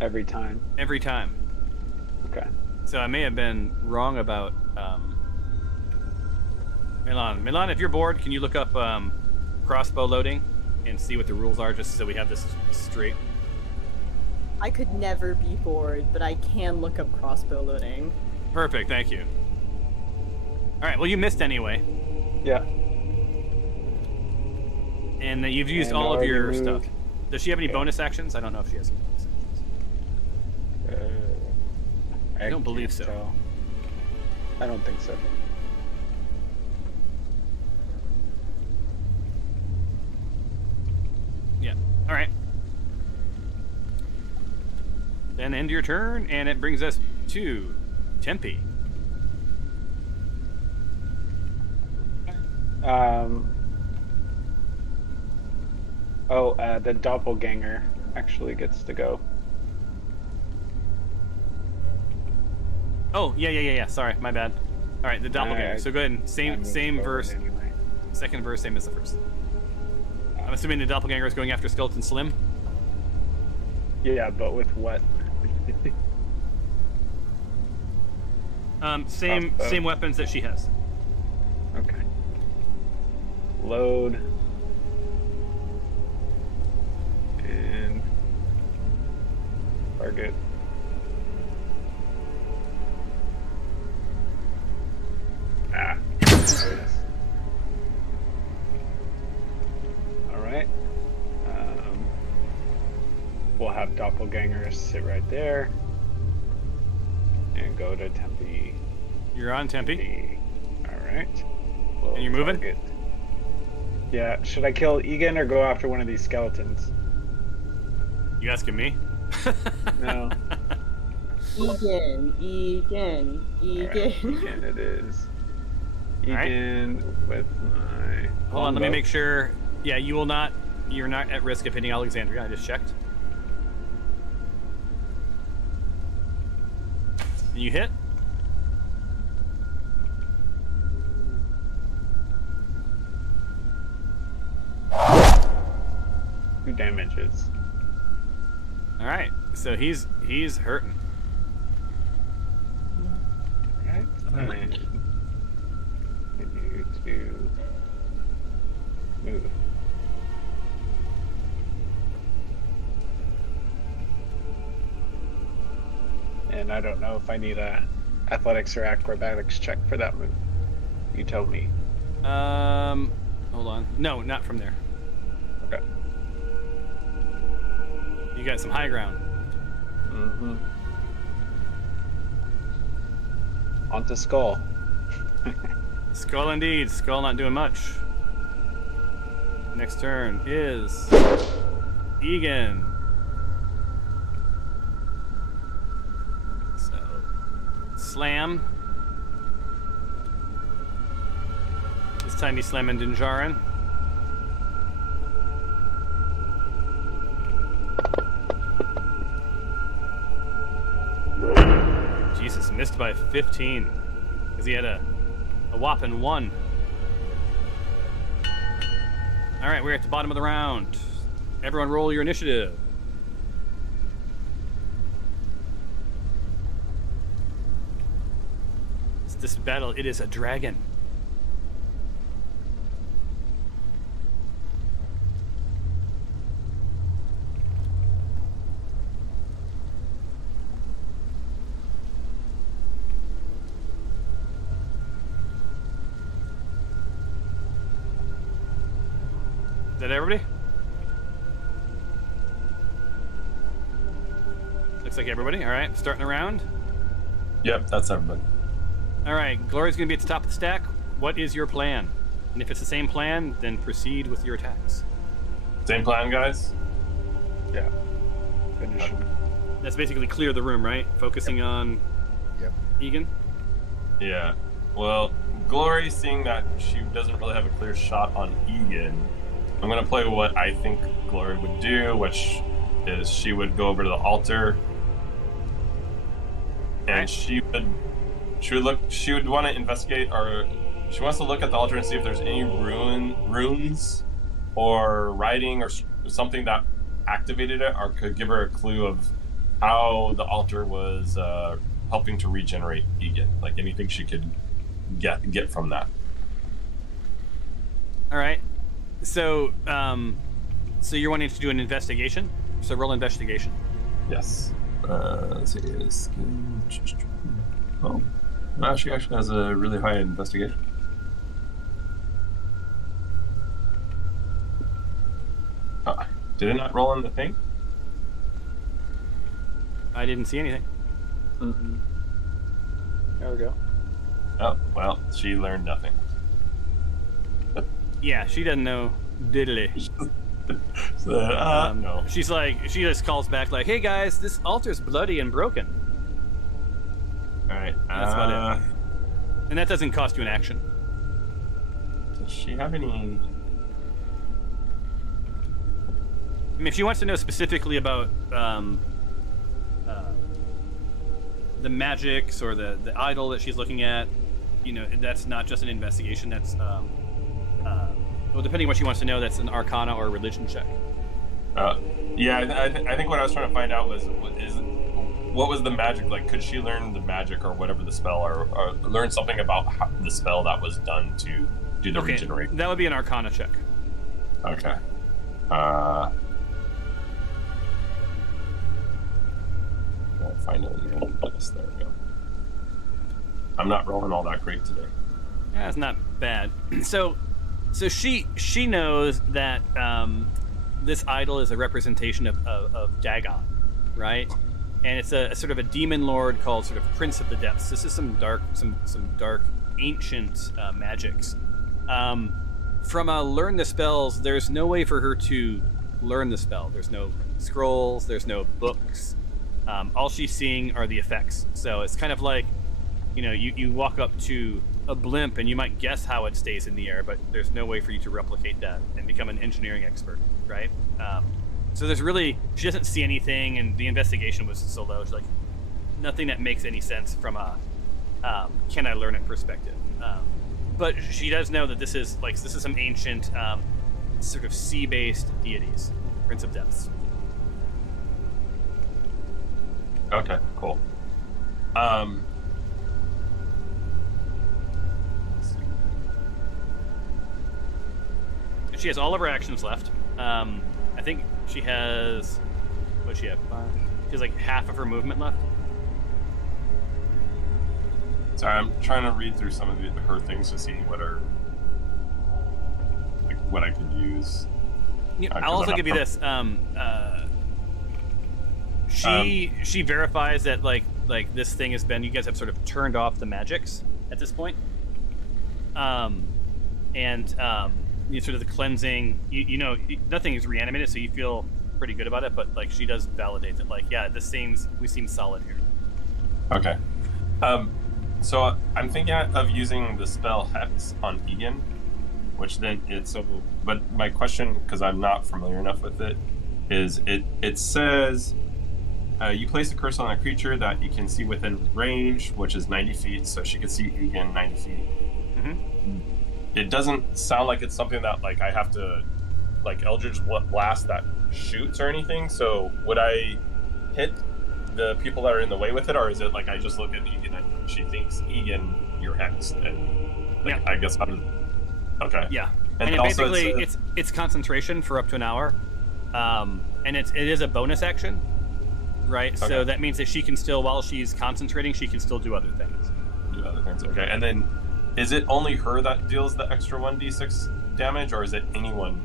Every time. every time. Okay. So I may have been wrong about Milan. Milan, if you're bored, can you look up crossbow loading and see what the rules are, just so we have this straight? I could never be bored, but I can look up crossbow loading. Perfect, thank you. All right, well you missed anyway, Yeah. and you've used And all of already your moved. stuff. Does she have any Yeah. bonus actions? I don't know if she has any bonus actions. I don't believe can't so. tell. I don't think so. Yeah. All right. Then end your turn, and it brings us to Tempe. The doppelganger actually gets to go. Oh, yeah. Sorry, my bad. All right, the doppelganger. I- So go ahead and I same moved forward verse. anyway. Second verse, same as the first. I'm assuming the doppelganger is going after Skeleton Slim. Yeah, but with what? Same Crossbow. same weapons that she has. Okay. Load. And target. Ah. Alright. We'll have doppelgangers sit right there. And go to Tempe. You're on Tempe. Alright. And you're moving? Yeah, should I kill Igan or go after one of these skeletons? You asking me? No. Egan. Alright, Igan it is. Alright. Igan with my... Hold on, let me longbow. make sure. Yeah, you're not at risk of hitting Alexandria. I just checked. And you hit? Two damages. All right. So he's hurting. Alright. And continue to move. And I don't know if I need a athletics or acrobatics check for that move. You tell me. Hold on. No, not from there. Okay. You got some high ground. Mm-hmm. Onto Skull. Skull indeed. Skull not doing much. Next turn is Egan. So, slam. This time he's slamming Dinjarin. Jesus, missed by 15. Because he had a whopping 1. Alright, we're at the bottom of the round. Everyone roll your initiative. This battle, it is a dragon. Is that everybody? Looks like everybody. All right, starting the round. Yep, that's everybody. All right, Glory's going to be at the top of the stack. What is your plan? And if it's the same plan, then proceed with your attacks. Same plan, guys? Yeah. Finish him. That's basically clear the room, right? Focusing on Igan? Yeah. Well, Glory, seeing that she doesn't really have a clear shot on Igan, I'm going to play what I think Glory would do, which is she would go over to the altar, and she would want to investigate, or she wants to look at the altar and see if there's any runes or writing or something that activated it or could give her a clue of how the altar was helping to regenerate Igan, like anything she could get from that. All right. So, so you're wanting to do an investigation? So roll investigation. Yes. Let's see. Oh, no, she actually has a really high investigation. Did it not roll on the thing? I didn't see anything. Mm-mm. There we go. Oh, well, she learned nothing. Yeah, she doesn't know diddly. So, no. She's like, she just calls back like, "Hey guys, this altar's bloody and broken." All right. That's about it. And that doesn't cost you an action. Does she have any? I mean, if she wants to know specifically about the magics or the idol that she's looking at, you know, that's not just an investigation. That's well, depending on what she wants to know, that's an Arcana or a Religion check. Yeah, I think what I was trying to find out was what was the magic like? Could she learn the magic or whatever the spell, or learn something about the spell that was done to do the regeneration? That would be an Arcana check. Okay. Finally, yes, there we go. I'm not rolling all that great today. Yeah, it's not bad. So she knows that this idol is a representation of Dagon, right? And it's a sort of a demon lord called sort of Prince of the Depths. This is some dark ancient magics. From a learn the spells, there's no way for her to learn the spell. There's no scrolls. There's no books. All she's seeing are the effects. So it's kind of like, you know, you walk up to a blimp and you might guess how it stays in the air, but there's no way for you to replicate that and become an engineering expert, right? So there's really, she doesn't see anything, and the investigation was so low. She's like, nothing that makes any sense from a can I learn it perspective. But she does know that this is some ancient sort of sea-based deities, Prince of Depths. Okay, cool. She has all of her actions left. I think she has... What does she have? She has like half of her movement left. Sorry, I'm trying to read through some of her things to see what I could use. Yeah, I'll also give you this. She verifies that like this thing has been, you guys have sort of turned off the magics at this point. You sort of the cleansing, you know, nothing is reanimated, so you feel pretty good about it, but like she does validate that, like, yeah, we seem solid here. Okay. So I'm thinking of using the spell Hex on Igan, which then but my question, because I'm not familiar enough with it, is it says you place a curse on a creature that you can see within range, which is 90 feet, so she can see Igan 90 feet. Mm-hmm. It doesn't sound like it's something that like I have to like Eldritch Blast that shoots or anything. So would I hit the people that are in the way with it, or is it like I just look at Egan and she thinks Egan, you're hexed, and like, I guess how does? Okay. Yeah. And And also basically, it's concentration for up to an hour, and it is a bonus action, right? So Okay. that means that she can still, while she's concentrating, she can still do other things. do other things. Okay, and then is it only her that deals the extra 1d6 damage, or is it anyone?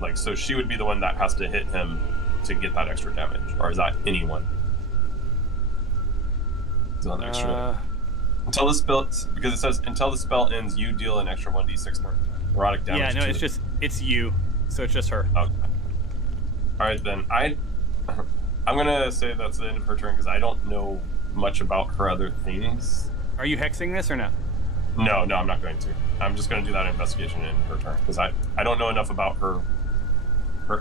Like, so she would be the one that has to hit him to get that extra damage, or is that anyone? It's not extra. Until the spell, because it says until the spell ends, you deal an extra 1d6 neurotic damage. Yeah, no, to it's you, so it's just her. Okay. All right, then I'm gonna say that's the end of her turn because I don't know much about her other things. Are you hexing this or no? No, I'm not going to. I'm just going to do that investigation in her turn because I don't know enough about her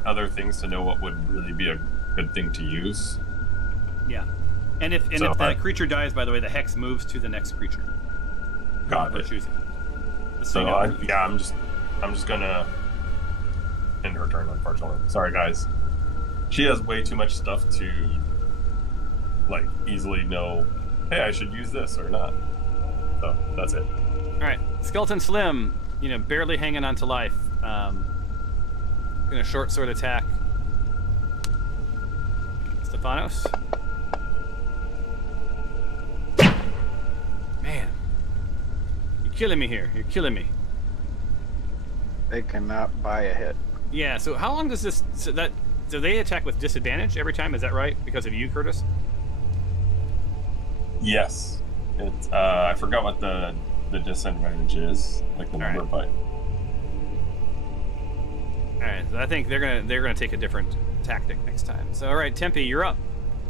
other things to know what would really be a good thing to use. Yeah. And if that creature dies, by the way, the hex moves to the next creature. Got We're it. choosing. So I'm just gonna end her turn. Unfortunately, sorry guys. She has way too much stuff to like easily know. Hey, I should use this or not. So that's it. All right, Skeleton Slim, barely hanging on to life. Gonna short sword attack Stephanos. Man, you're killing me here. You're killing me. They cannot buy a hit. Yeah. So how long does this? Do they attack with disadvantage every time? Is that right? Because of you, Curtis? Yes. It's I forgot what the disadvantage is, like the number, but all right. So I think they're gonna take a different tactic next time. So all right, Tempe, you're up.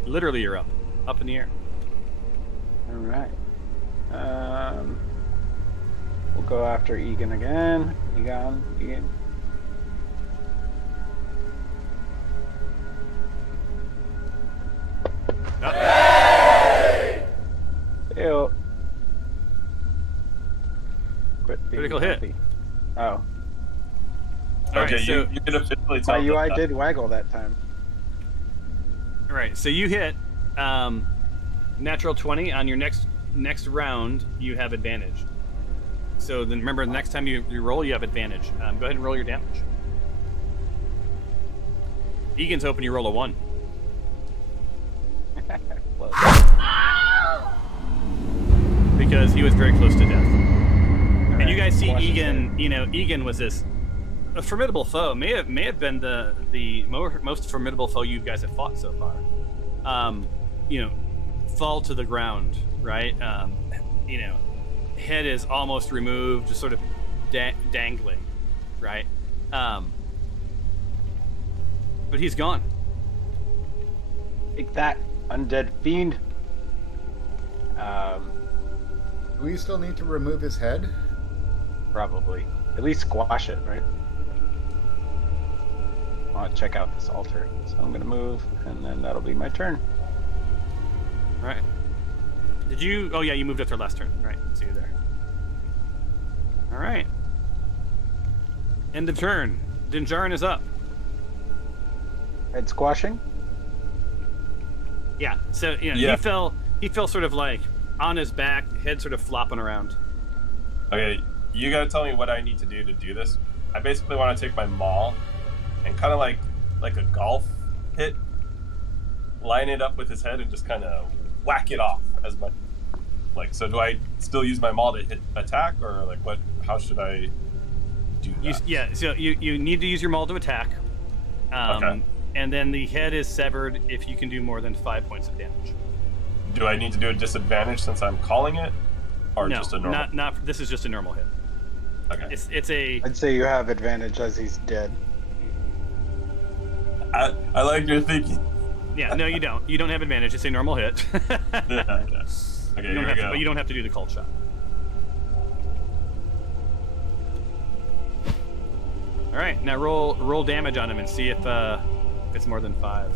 Literally, you're up in the air. All right. We'll go after Egan again. Egan. Ew. Quit being Critical hit. happy. Oh. All right, okay, so you can officially My tell UI that did waggle that time. all right, so you hit natural 20 on your next round. You have advantage. So then remember, the next time you roll, you have advantage. Go ahead and roll your damage. Egan's hoping you roll a 1. Close. Because he was very close to death. All And you right, guys see watch this Egan, here. Egan was a formidable foe. May have been the most formidable foe you guys have fought so far. Fall to the ground, right? Head is almost removed, just sort of dangling, right? But he's gone. Take that, undead fiend. Do we still need to remove his head? Probably. At least squash it, right? I want to check out this altar. So I'm going to move, and then that'll be my turn. All right. Did you? Oh yeah, you moved up their last turn. All right, see you there. All right. End of turn. Dinjarin is up. Head squashing? Yeah. So Yeah. He fell sort of like on his back, head sort of flopping around. Okay, you gotta tell me what I need to do this. I basically want to take my maul and kind of like a golf hit, line it up with his head and just kind of whack it off as much. Like, so do I still use my maul to hit attack, or like what? How should I do that? So you need to use your maul to attack. Okay. And then the head is severed if you can do more than 5 points of damage. Do I need to do a disadvantage since I'm calling it, or No, just a normal? not. This is just a normal hit. Okay. It's a. I'd say you have advantage as he's dead. I like your thinking. Yeah, no, you don't. You don't have advantage. It's a normal hit. Yeah. Okay, here we go. But you don't have to do the cold shot. All right, now roll damage on him and see if it's more than 5.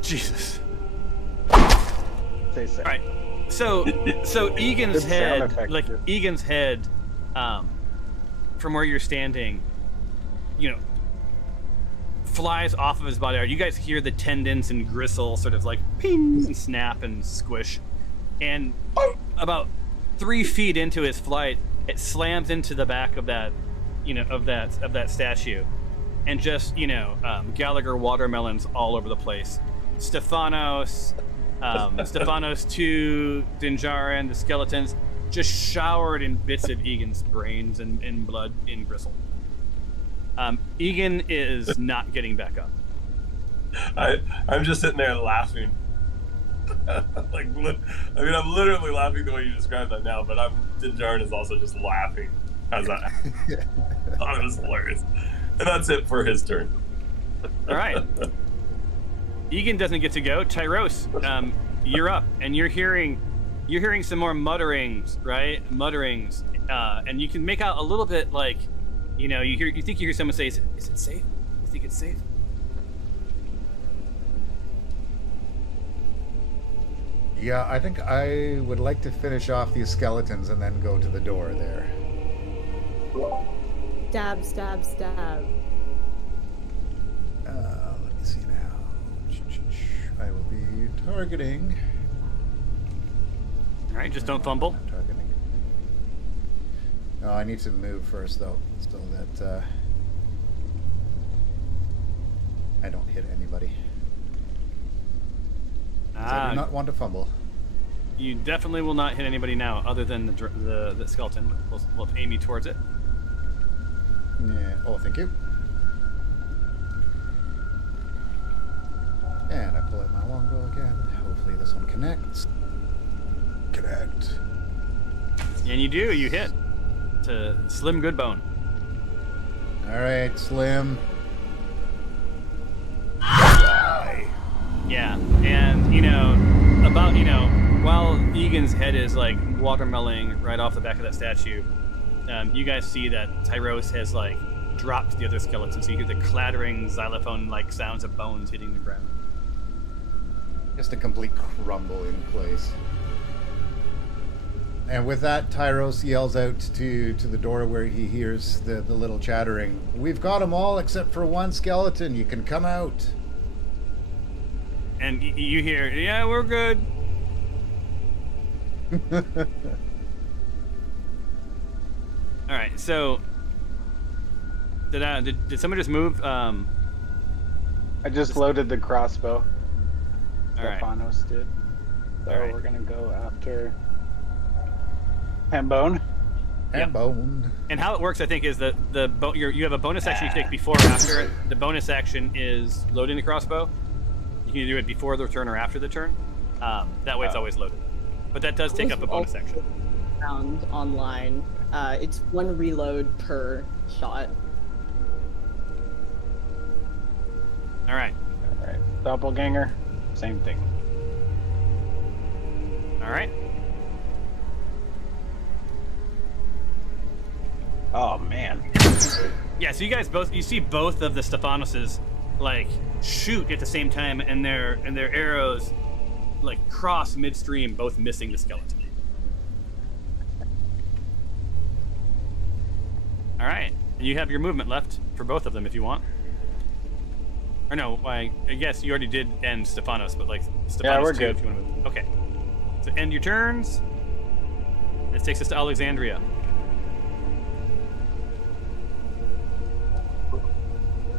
Jesus. Say so. All right. So Egan's Good sound head, effect, like too. Egan's head, from where you're standing, you know, flies off of his body. You guys hear the tendons and gristle sort of like ping and snap and squish. And about 3 feet into his flight, it slams into the back of that, you know, of that statue. And just, you know, Gallagher watermelons all over the place. Stephanos 2, Dinjarin, the skeletons, just showered in bits of Egan's brains and blood and gristle. Igan is not getting back up. I'm just sitting there laughing. Like, I mean, I'm literally laughing the way you described that now, but Dinjarin is also just laughing as I thought it was hilarious. And that's it for his turn. All right. Egan doesn't get to go. Tyros, you're up, and you're hearing some more mutterings, right? Mutterings, and you can make out a little bit like, you know, you think you hear someone say, "Is it safe? You think it's safe?" Yeah, I think I would like to finish off these skeletons and then go to the door there. Stab, stab, stab. Let me see now. I will be targeting. All right, just don't fumble. Not targeting. Oh, I need to move first, though, so that I don't hit anybody. I do not want to fumble. You definitely will not hit anybody now, other than the skeleton. We'll aim you towards it. Yeah. Oh, thank you. And I pull out my longbow again. Hopefully this one connects. Connect. And you do. You hit. It's a Slim Goodbone. All right, Slim. Yeah, and, you know, while Egan's head is, like, watermeloning right off the back of that statue, you guys see that Tyros has, like, dropped the other skeleton, so you hear the clattering xylophone-like sounds of bones hitting the ground. Just a complete crumble in place. And with that, Tyros yells out to the door where he hears the little chattering. "We've got them all except for one skeleton. You can come out." And you hear, "Yeah, we're good." All right, so did someone just move? I just loaded the crossbow. All right. Stephanos did. So All right. we're gonna go after Hambone. Hambone. And how it works, I think, is that you have a bonus action you take before or after it. The bonus action is loading the crossbow. You can either do it before the turn or after the turn. That way it's always loaded. But that does take up a bonus action. Found online. It's 1 reload per shot. All right. All right. Doppelganger. Same thing. All right. Oh man. Yeah, so you see both of the Stephanoses like shoot at the same time, and their arrows like cross midstream, both missing the skeleton. All right, and you have your movement left for both of them if you want. Or no, I guess you already did end Stephanos, but like Stephanos Yeah, we're 2 good. if you want to move. Okay, so end your turns. This takes us to Alexandria.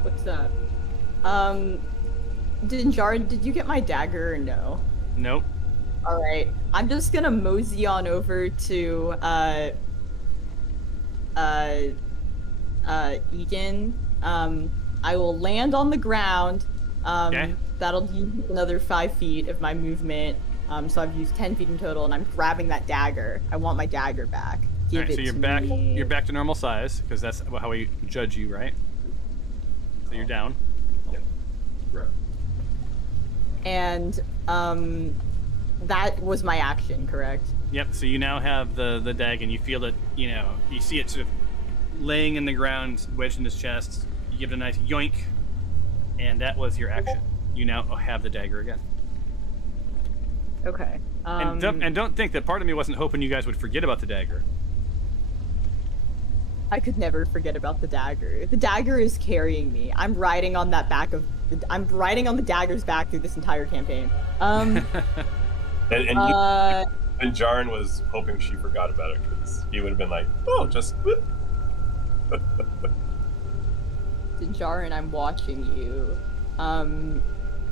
What's that? Dinjarin, did you get my dagger or no? Nope. All right, I'm just gonna mosey on over to Igan. I will land on the ground. Okay. That'll use another 5 feet of my movement. So I've used 10 feet in total, and I'm grabbing that dagger. I want my dagger back. Give All right, so it you're to back. me. You're back to normal size because that's how we judge you, right? So you're down. Right. And that was my action, correct? Yep. So you now have the dag, and you feel it. You know, you see it sort of laying in the ground, wedged in his chest. You give it a nice yoink, and that was your action. You now have the dagger again. Okay. And don't think that part of me wasn't hoping you guys would forget about the dagger. I could never forget about the dagger. The dagger is carrying me. I'm riding on the dagger's back through this entire campaign. And Jaren was hoping she forgot about it because he would have been like, "Oh, just." Whoop. Jaren, I'm watching you.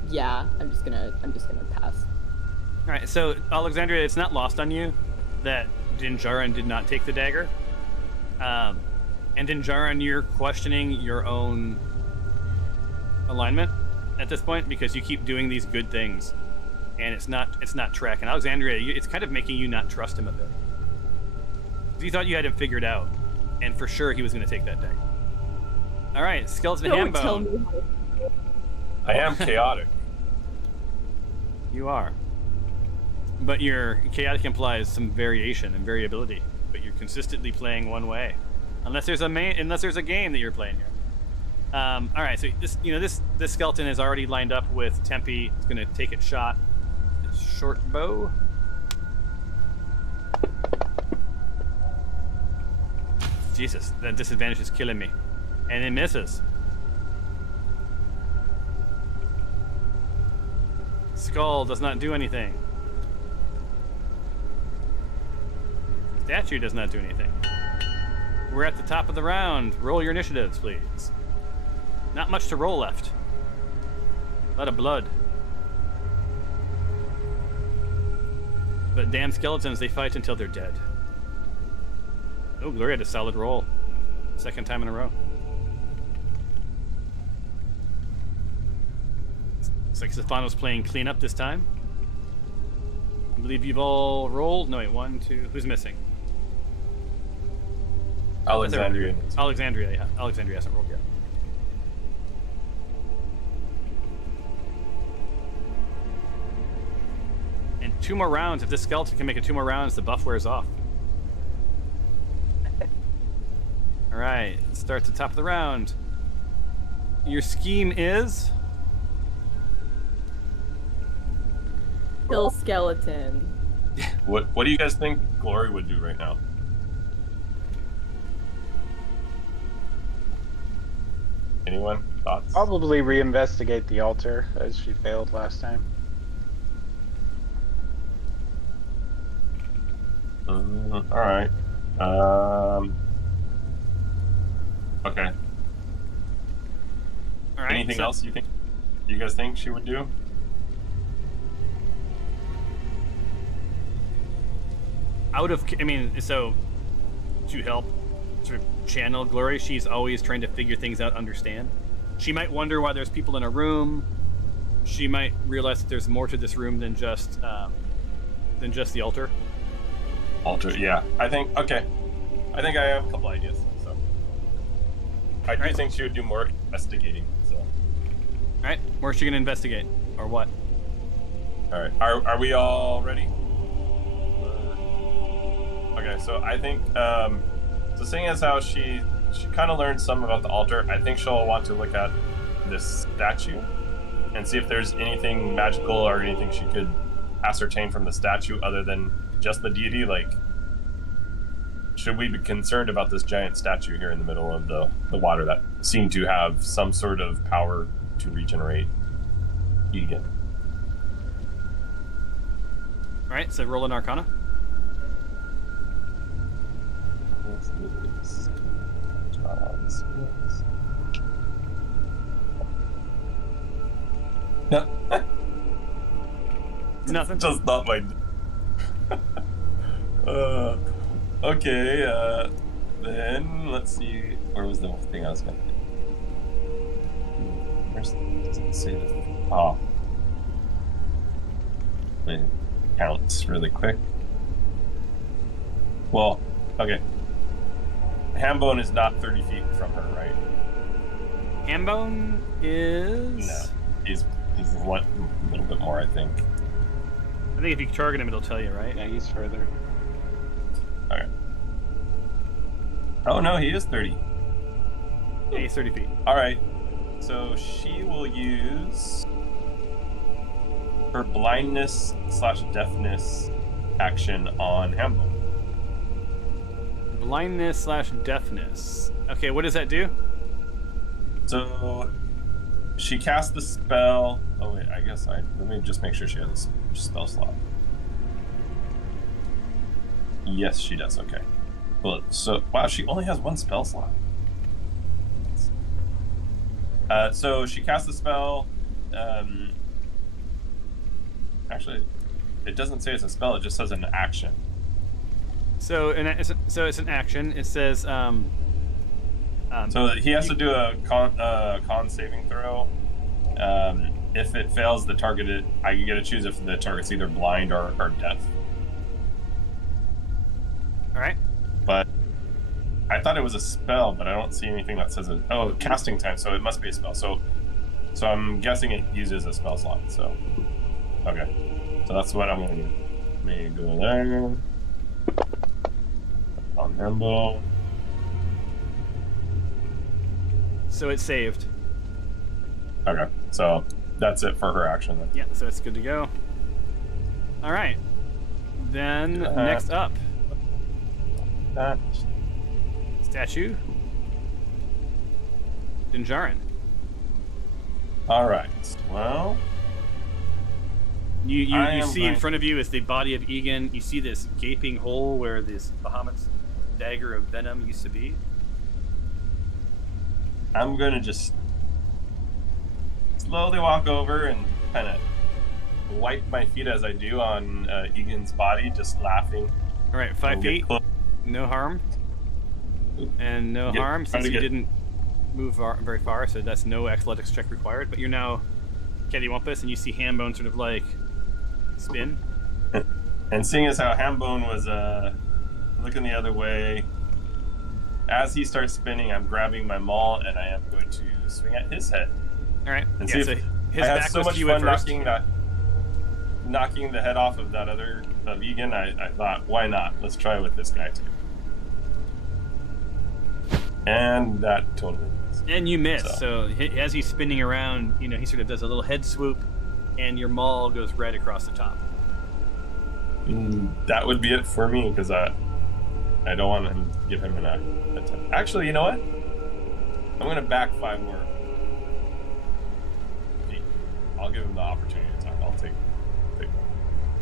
Yeah, I'm just gonna pass. All right, so Alexandria, it's not lost on you that Dinjarin did not take the dagger. And Dinjarin, you're questioning your own alignment at this point because you keep doing these good things, and it's not tracking. Alexandria, it's kind of making you not trust him a bit. You thought you had him figured out, and for sure he was going to take that dagger. All right, Skeleton Hambone. I am chaotic. You are. But your chaotic implies some variation and variability, but you're consistently playing one way. Unless there's a game that you're playing here. All right, so this skeleton is already lined up with Tempe. It's going to take its shot. Its short bow. Jesus, that disadvantage is killing me. And it misses. Skull does not do anything. Statue does not do anything. We're at the top of the round. Roll your initiatives, please. Not much to roll left. A lot of blood. But damn skeletons, they fight until they're dead. Oh, Gloria had a solid roll. Second time in a row. Looks like Stefano's playing cleanup this time. I believe you've all rolled. No, wait, 1, 2. Who's missing? Alexandria. Alexandria, yeah. Alexandria hasn't rolled yet. And 2 more rounds. If this skeleton can make it 2 more rounds, the buff wears off. All right, start at the top of the round. Your scheme is? Kill skeleton. What do you guys think Glory would do right now? Anyone? Thoughts? Probably reinvestigate the altar as she failed last time. All right. Okay. All right. Anything else you guys think she would do? So to help sort of channel Glory, she's always trying to figure things out, understand. She might wonder why there's people in a room. She might realize that there's more to this room than just the altar. Altar, yeah. I think I have a couple ideas. So I do think she would do more investigating. So. All right, where's she gonna investigate, or what? All right, are we all ready? Okay, so I think so seeing as how she kind of learned some about the altar, I think she'll want to look at this statue and see if there's anything magical or anything she could ascertain from the statue other than just the deity. Like, should we be concerned about this giant statue here in the middle of the water that seemed to have some sort of power to regenerate Igan? All right, so roll an Arcana. No. Nothing. Just not my. Okay. Then let's see. Where was the thing I was going to do? Where's does it say this? Oh. It counts really quick. Well, okay. Hambone is not 30 feet from her, right? Hambone is... No. He's a little bit more, I think. I think if you target him, it'll tell you, right? Yeah, he's further. Okay. Oh, no, he is 30. Yeah, he's 30 feet. All right. So she will use her blindness/deafness action on Hambone. Blindness / deafness. Okay, what does that do? So she cast the spell. Oh wait, I guess let me just make sure she has a spell slot. Yes, she does. Okay. Well, so wow, she only has one spell slot. So she cast the spell. Actually, it doesn't say it's a spell. It just says an action. So it's an action. It says. So he has to do a con saving throw. If it fails, I get to choose if the target's either blind or deaf. All right. But I thought it was a spell, but I don't see anything that says it. Oh, casting time. So it must be a spell. So I'm guessing it uses a spell slot. So okay. So that's what I'm going to do. May go there. On Hembo. So it's saved. Okay. So that's it for her action then. Yeah. So it's good to go. All right. Then next up. That. Statue. Dinjarin. All right. Well, You see in front of you is the body of Igan. You see this gaping hole where this Bahamut's dagger of venom used to be. I'm gonna just slowly walk over and kind of wipe my feet as I do on Egan's body, just laughing. All right, 5 feet, no harm, and no harm since you didn't move very far, so that's no athletics check required. But you're now cattywampus, and you see Hambone sort of like spin. And seeing as how Hambone was looking the other way, as he starts spinning, I'm grabbing my maul and I am going to swing at his head. All right. And yeah, see if his I had back so was much to you fun at first. knocking the head off of that other Egan. I thought, why not? Let's try with this guy too. And that totally missed. And you miss. So as he's spinning around, he sort of does a little head swoop, and your maul goes right across the top. That would be it for me, because I don't want to give him an attack. Actually, you know what? I'm going to back 5 more. I'll give him the opportunity to attack. I'll take that.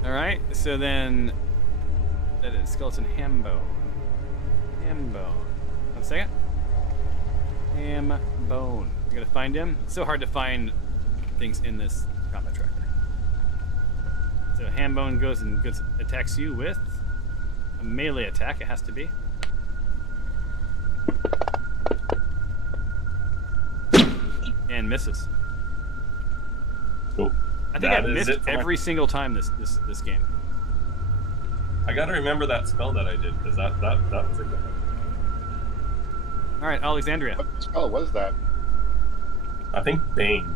All right. So then that is Skeleton Hambone. 1 second. Hambone. You gotta find him. It's so hard to find things in this combat tracker. So Hambone goes and attacks you with a melee attack. It has to be. And misses. Cool. I think I've missed every single time this game. I gotta remember that spell that I did, because that was a good one. All right, Alexandria. What spell was that? I think Bane.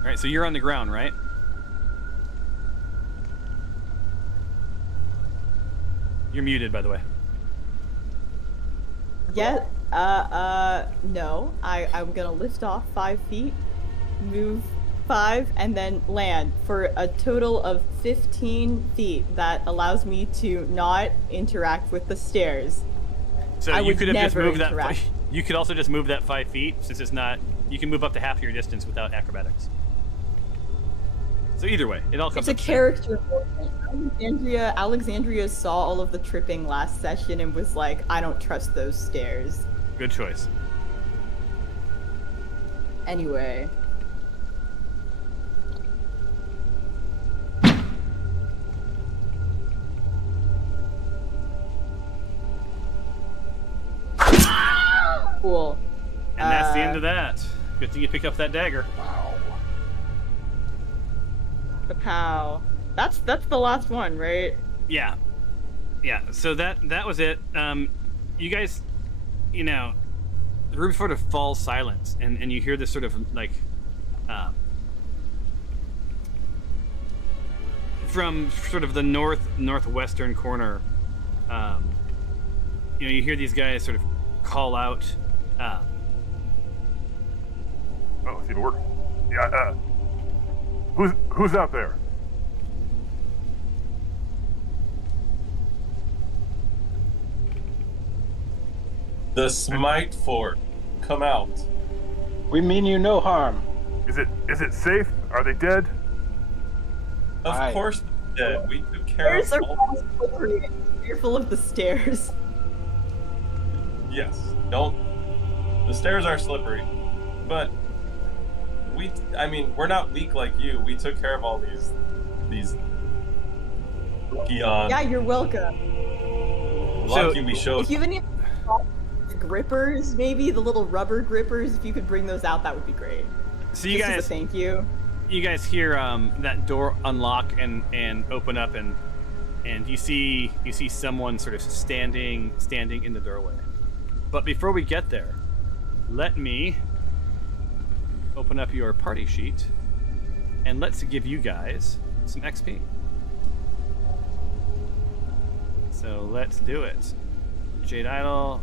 All right, so you're on the ground, right? You're muted, by the way. Yeah, no. I'm gonna lift off 5 feet, move 5, and then land for a total of 15 feet. That allows me to not interact with the stairs. So you could have just moved that. You could also just move that 5 feet, since it's not. You can move up to half your distance without acrobatics. So either way, it all comes. It's a character movement. Alexandria saw all of the tripping last session and was like, "I don't trust those stairs." Good choice. Anyway. Cool. And that's the end of that. Good thing you picked up that dagger. Wow. The pow. That's the last one, right? Yeah. So that was it. You guys, the room sort of falls silent, and you hear this sort of like, from sort of the northwestern corner. You hear these guys sort of call out. Oh, it's even working. Yeah. Who's out there? The Smite Fort. Come out. We mean you no harm. Is it safe? Are they dead? Of course they're dead. We took care Stairs of are all. slippery. Careful of the stairs. Yes. Don't. The stairs are slippery, but we're not weak like you. We took care of all these Eon. Yeah, you're welcome. Lucky we showed. If you have any grippers, maybe the little rubber grippers, if you could bring those out, that would be great. So you Just guys, as a thank you. You guys hear that door unlock and open up, and you see someone sort of standing in the doorway. But before we get there, let me open up your party sheet, and let's give you guys some XP. So let's do it. Jade Idol.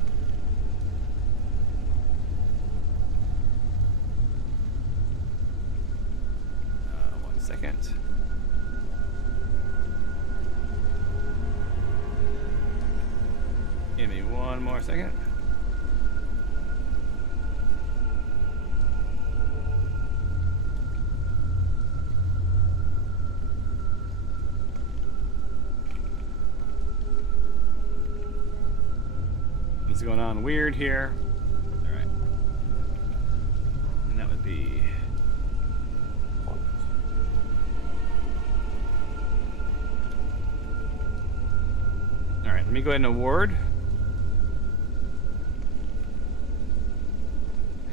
One second. Give me one more second. What's going on weird here? All right. And that would be... All right, let me go ahead and award.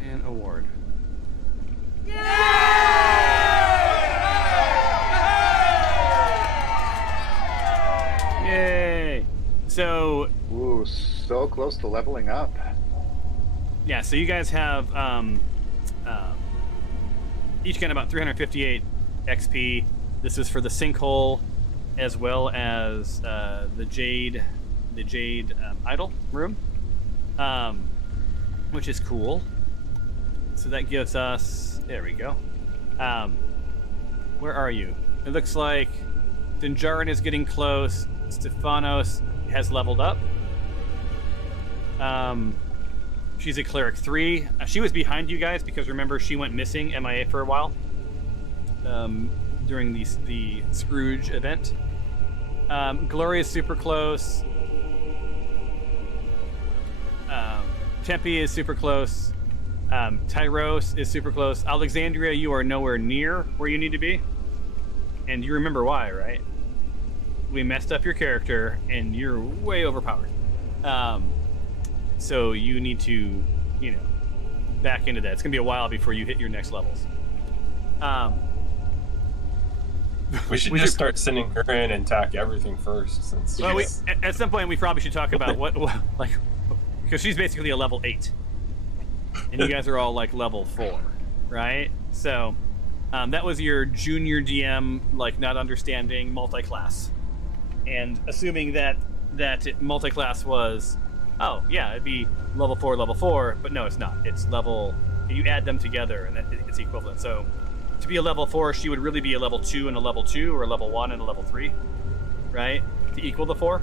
And award. Yay! So... Ooh, so close to leveling up. Yeah, so you guys have each get about 358 XP. This is for the sinkhole, as well as the Jade idol room, which is cool. So that gives us. There we go. Where are you? It looks like Dinjarin is getting close. Stefanos has leveled up. She's a cleric 3. She was behind you guys because remember she went missing MIA for a while during the Scrooge event. Gloria is super close. Tempe is super close. Tyros is super close. Alexandria, you are nowhere near where you need to be. And you remember why, right? We messed up your character and you're way overpowered. So you need to, back into that. It's going to be a while before you hit your next levels. We should just start sending her in and attack everything first. Since at some point we probably should talk about what because she's basically a level 8. And you guys are all like level 4, right? So that was your junior DM, not understanding multi-class. And assuming that multi-class was... Oh, yeah, it'd be level 4, but no, it's not. It's level... You add them together, and it's equivalent. So, to be a level 4, she would really be a level 2 and a level 2, or a level 1 and a level 3, right? To equal the 4.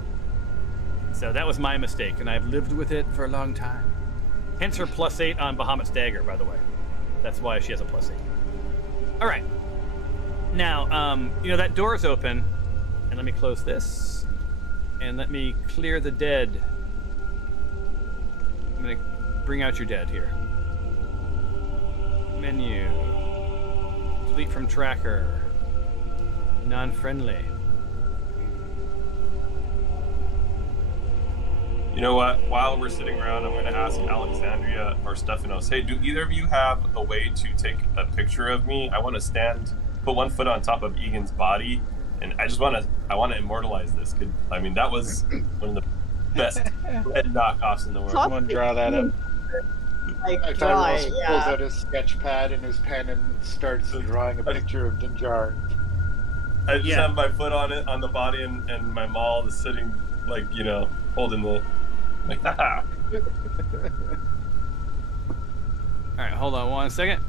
So that was my mistake, and I've lived with it for a long time. Hence her +8 on Bahamut's Dagger, by the way. That's why she has a +8. All right. Now, that door is open, and let me close this, and let me clear the dead. I'm going to bring out your dead here. Menu. Delete from tracker. Non-friendly. You know what? While we're sitting around, I'm going to ask Alexandria or Stephanos, hey, do either of you have a way to take a picture of me? I want to put one foot on top of Egan's body, and I want to immortalize this. That was one of the best head knockoffs in the world. Someone draw that up. Tyros pulls out his sketch pad and his pen and starts drawing a picture of Dinjar. I just have my foot on it, on the body, and my maul is sitting, holding the... haha. Alright, hold on one second.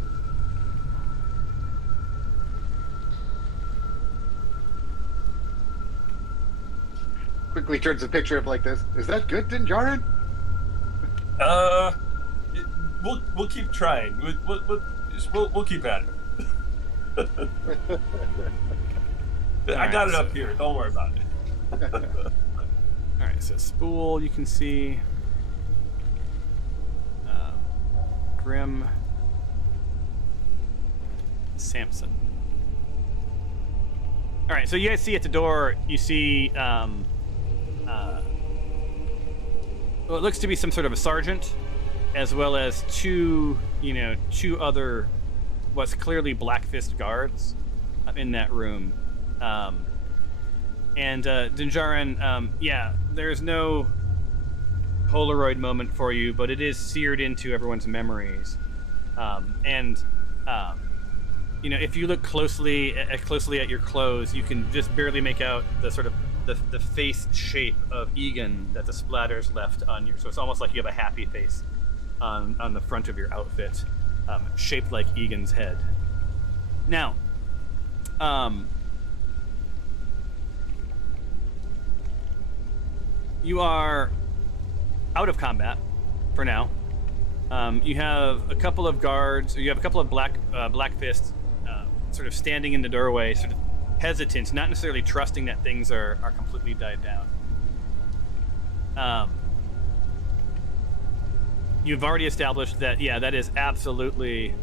quickly turns a picture up like this. Is that good, Dinjarin? We'll keep trying. We'll keep at it. I got it up here. Don't worry about it. All right, so Spool, you can see. Grim. Samson. All right, so you guys see at the door, you see what looks to be some sort of a sergeant, as well as two other, what's clearly Black Fist guards in that room. And Dinjarin, yeah, there's no Polaroid moment for you, but it is seared into everyone's memories. If you look closely at your clothes, you can just barely make out the sort of the face shape of Igan that the splatters left on you. So it's almost like you have a happy face on the front of your outfit, shaped like Egan's head. Now, you are out of combat for now. You have a couple of guards, or you have a couple of black fists sort of standing in the doorway, sort of hesitant, not necessarily trusting that things are completely died down. You've already established that, yeah, that is absolutely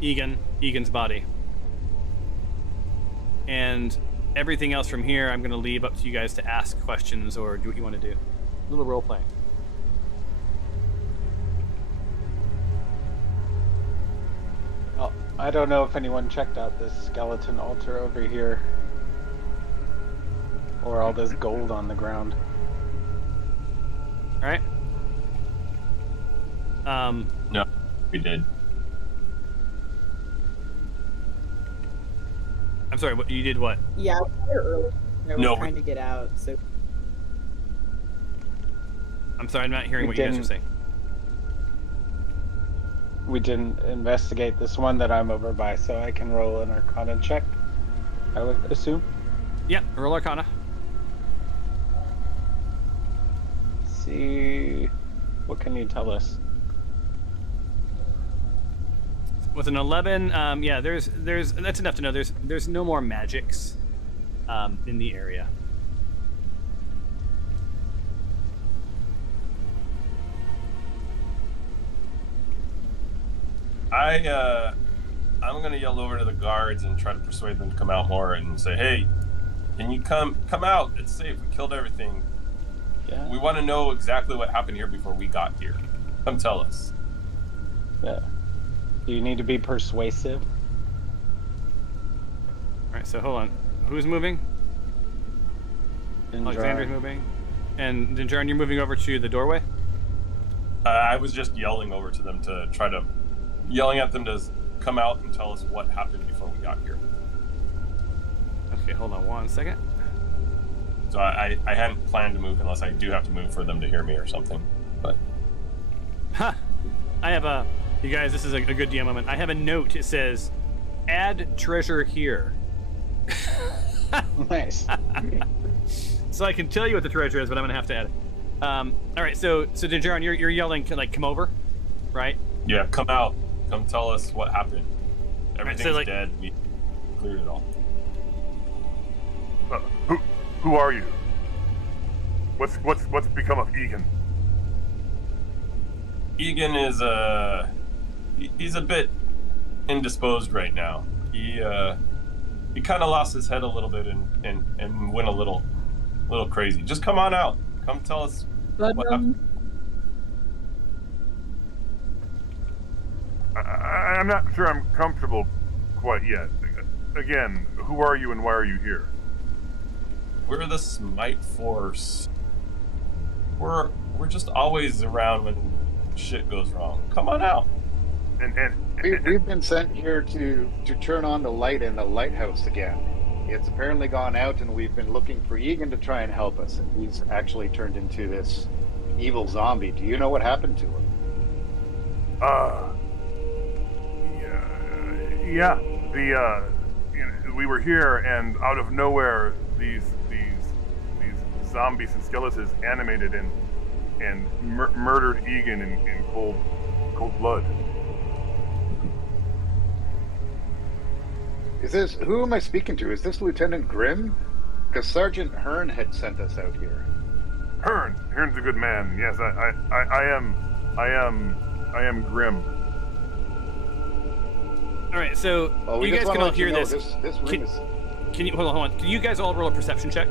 Egan's body. And everything else from here, I'm going to leave up to you guys to ask questions or do what you want to do. A little role playing. Oh, I don't know if anyone checked out this skeleton altar over here. Or all this gold on the ground. Alright. No, we did. I'm sorry, what you did what? Yeah, I was there early. I was No, trying to get out, so... I'm sorry, I'm not hearing what you guys are saying. We didn't investigate this one that I'm over by, so I can roll an Arcana check, I would assume. Yeah, roll Arcana. See, what can you tell us? With an 11, yeah, there's that's enough to know. There's no more magics in the area. I'm gonna yell over to the guards and try to persuade them to come out more and say, "Hey, can you come out? It's safe. We killed everything. Yeah. We want to know exactly what happened here before we got here. Come tell us." Yeah. Do you need to be persuasive? Alright, so hold on. Who's moving? Alexander's moving. And Dinjarin, you're moving over to the doorway? I was just yelling over to them to yelling at them to come out and tell us what happened before we got here. Okay, hold on one second. So I hadn't planned to move unless I do have to move for them to hear me or something. But Ha! I have you guys, this is a good DM moment. I have a note. It says, add treasure here. Nice. So I can tell you what the treasure is, but I'm going to have to add it. Alright, so Dinjarin, you're yelling, like, come over, right? yeah, come out. Come tell us what happened. Everything's so, like, dead. We cleared it all. Who are you? What's become of Igan? Igan is he's a bit indisposed right now. He kind of lost his head a little bit and went a little crazy. Just come on out. Come tell us what happened. I'm not sure I'm comfortable quite yet. Again, who are you and why are you here? We're the Smite Force. We're just always around when shit goes wrong. Come on out. We've been sent here to turn on the light in the lighthouse again. It's apparently gone out, and we've been looking for Igan to try and help us. And he's actually turned into this evil zombie. Do you know what happened to him? Yeah. We were here, and out of nowhere, these zombies and skeletons animated and murdered Igan in cold blood. Who am I speaking to? Is this Lieutenant Grimm? Because Sergeant Hearn had sent us out here. Hearn's a good man. Yes, I am Grimm. All right, so Well, we you just guys wanna can all let you hear know this. This room is. Can you hold on? Can you guys all roll a perception check?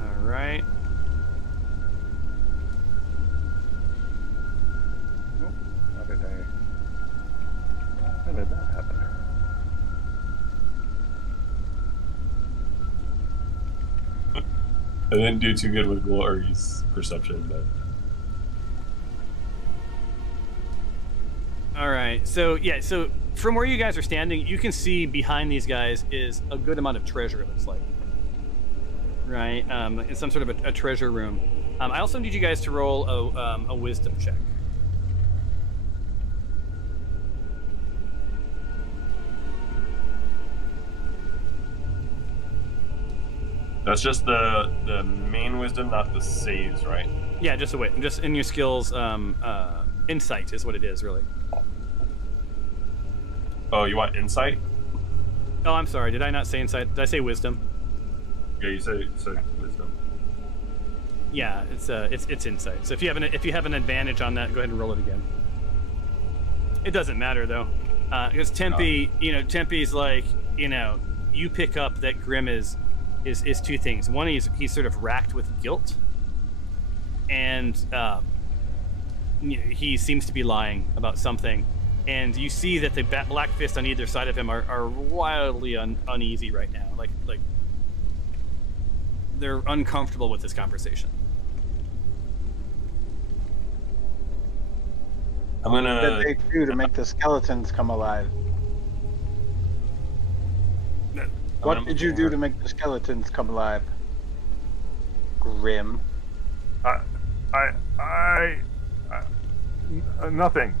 All right. How did that happen? I didn't do too good with Glory's perception, but All right. So yeah. So from where you guys are standing, you can see behind these guys is a good amount of treasure. It looks like. Right. In some sort of a treasure room. I also need you guys to roll a wisdom check. that's just the main wisdom, not the saves, right? Yeah, just in your skills. Insight is what it is, really. Oh, you want insight? Oh, I'm sorry. Did I not say insight? Did I say wisdom? Yeah, you said wisdom. Yeah, it's insight. So if you have an advantage on that, go ahead and roll it again. It doesn't matter though, because Tempe, Tempe's like, you pick up that Grimm is two things. One, he's sort of racked with guilt, and he seems to be lying about something. And you see that the black fist on either side of him are wildly uneasy right now. Like they're uncomfortable with this conversation. I'm gonna. What did they do to make the skeletons come alive? What did you do to make the skeletons come alive? Grim. Nothing.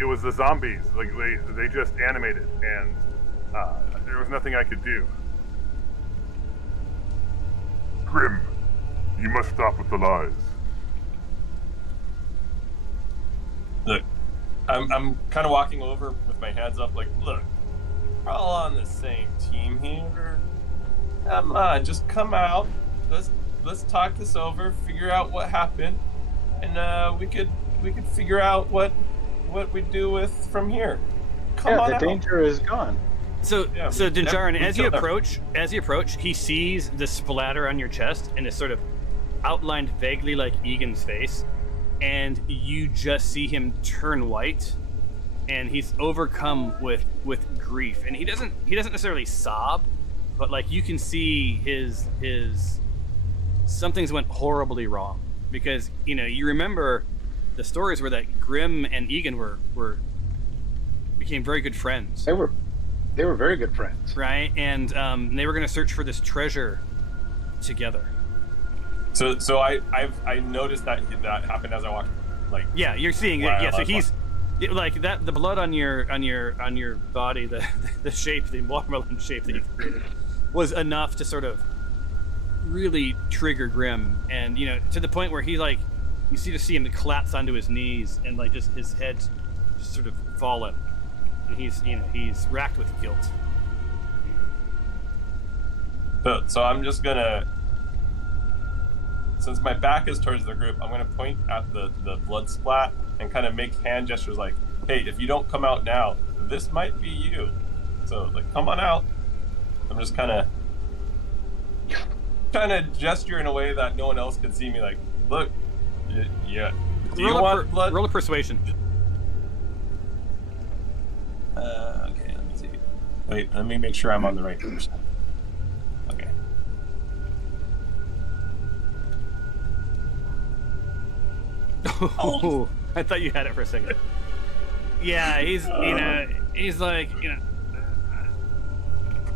It was the zombies. Like they just animated, and there was nothing I could do. Grim, you must stop with the lies. Look, I'm kind of walking over with my hands up, like, look, we're all on the same team here. Come on, just come out. Let's talk this over, figure out what happened, and we could figure out what we do with from here. Come on the out. danger is gone. So Dinjarin, as you never- approach, he sees the splatter on your chest, and it's sort of outlined vaguely like Egan's face, and you just see him turn white, and he's overcome with grief, and he doesn't necessarily sob, but like you can see his something's went horribly wrong, because you remember the stories were that Grimm and Igan became very good friends. They were very good friends, right? And they were going to search for this treasure together. So I noticed that happened as I walked. Like, yeah, you're seeing it. Yeah, so he's like that. The blood on your body, the shape, the watermelon shape that you created, was enough to sort of really trigger Grimm, and to the point where he like. You see him collapse onto his knees, and like just his head just sort of fallen, and he's racked with guilt. So I'm just gonna, since my back is towards the group, I'm gonna point at the blood splat and kind of make hand gestures like, hey, if you don't come out now, this might be you. So like, come on out. I'm just kind of trying to gesture in a way that no one else could see me. Like, look. Yeah. Do you want blood? Roll a persuasion. Okay, let me see. Wait, let me make sure I'm on the right person. Okay. Oh, I thought you had it for a second. Yeah, he's he's like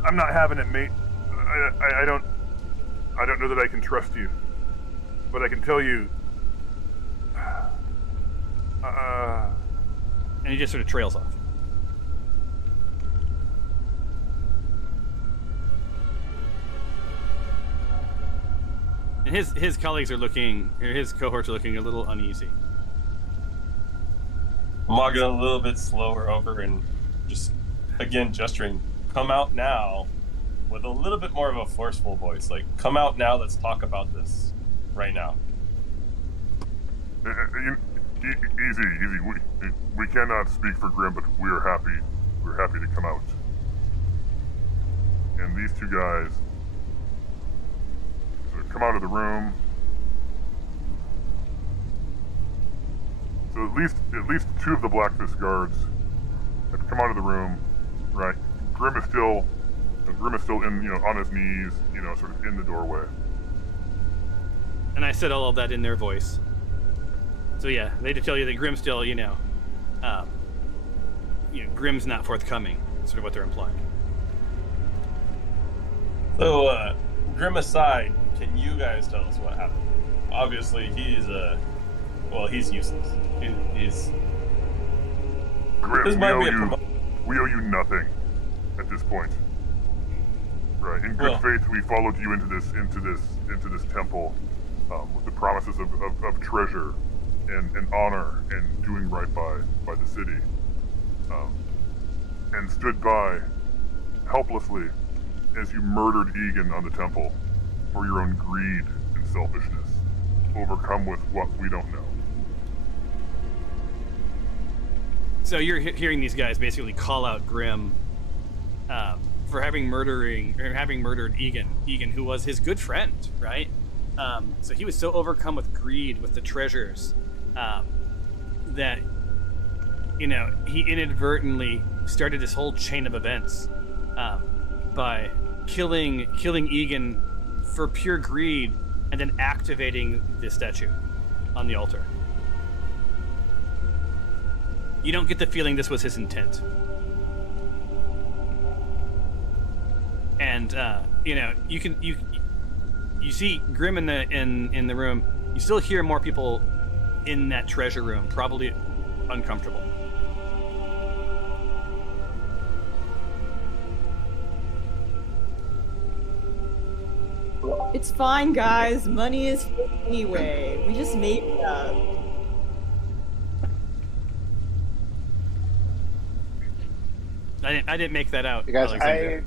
I'm not having it, mate. I don't know that I can trust you, but I can tell you. And he just sort of trails off. And his colleagues are looking, or his cohorts are looking a little uneasy. I'm walking a little bit slower over and just, again, gesturing, come out now, with a little bit more of a forceful voice. Like, come out now, let's talk about this right now. Easy. We cannot speak for Grim, but we're happy to come out. And these two guys come out of the room. So at least two of the Blackfist guards have come out of the room, right? Grim is still in, on his knees, sort of in the doorway. And I said all of that in their voice. So yeah, they did tell you that Grim's still, Grim's not forthcoming. Sort of what they're implying. So, Grim aside, can you guys tell us what happened? Obviously, he's useless. He's Grim, this might be a we owe you nothing at this point. Right. In good faith, we followed you into this temple with the promises of treasure and honor and doing right by the city, and stood by helplessly as you murdered Igan on the temple for your own greed and selfishness, overcome with what we don't know. So you're hearing these guys basically call out Grim for having murdered Igan, who was his good friend, right? So he was so overcome with greed with the treasures that he inadvertently started this whole chain of events by killing Igan for pure greed and then activating the statue on the altar. You don't get the feeling this was his intent. And you see Grim in the room. You still hear more people in that treasure room, probably uncomfortable. It's fine, guys. Money is fake anyway. We just made it up. I didn't make that out. You guys, Alexander.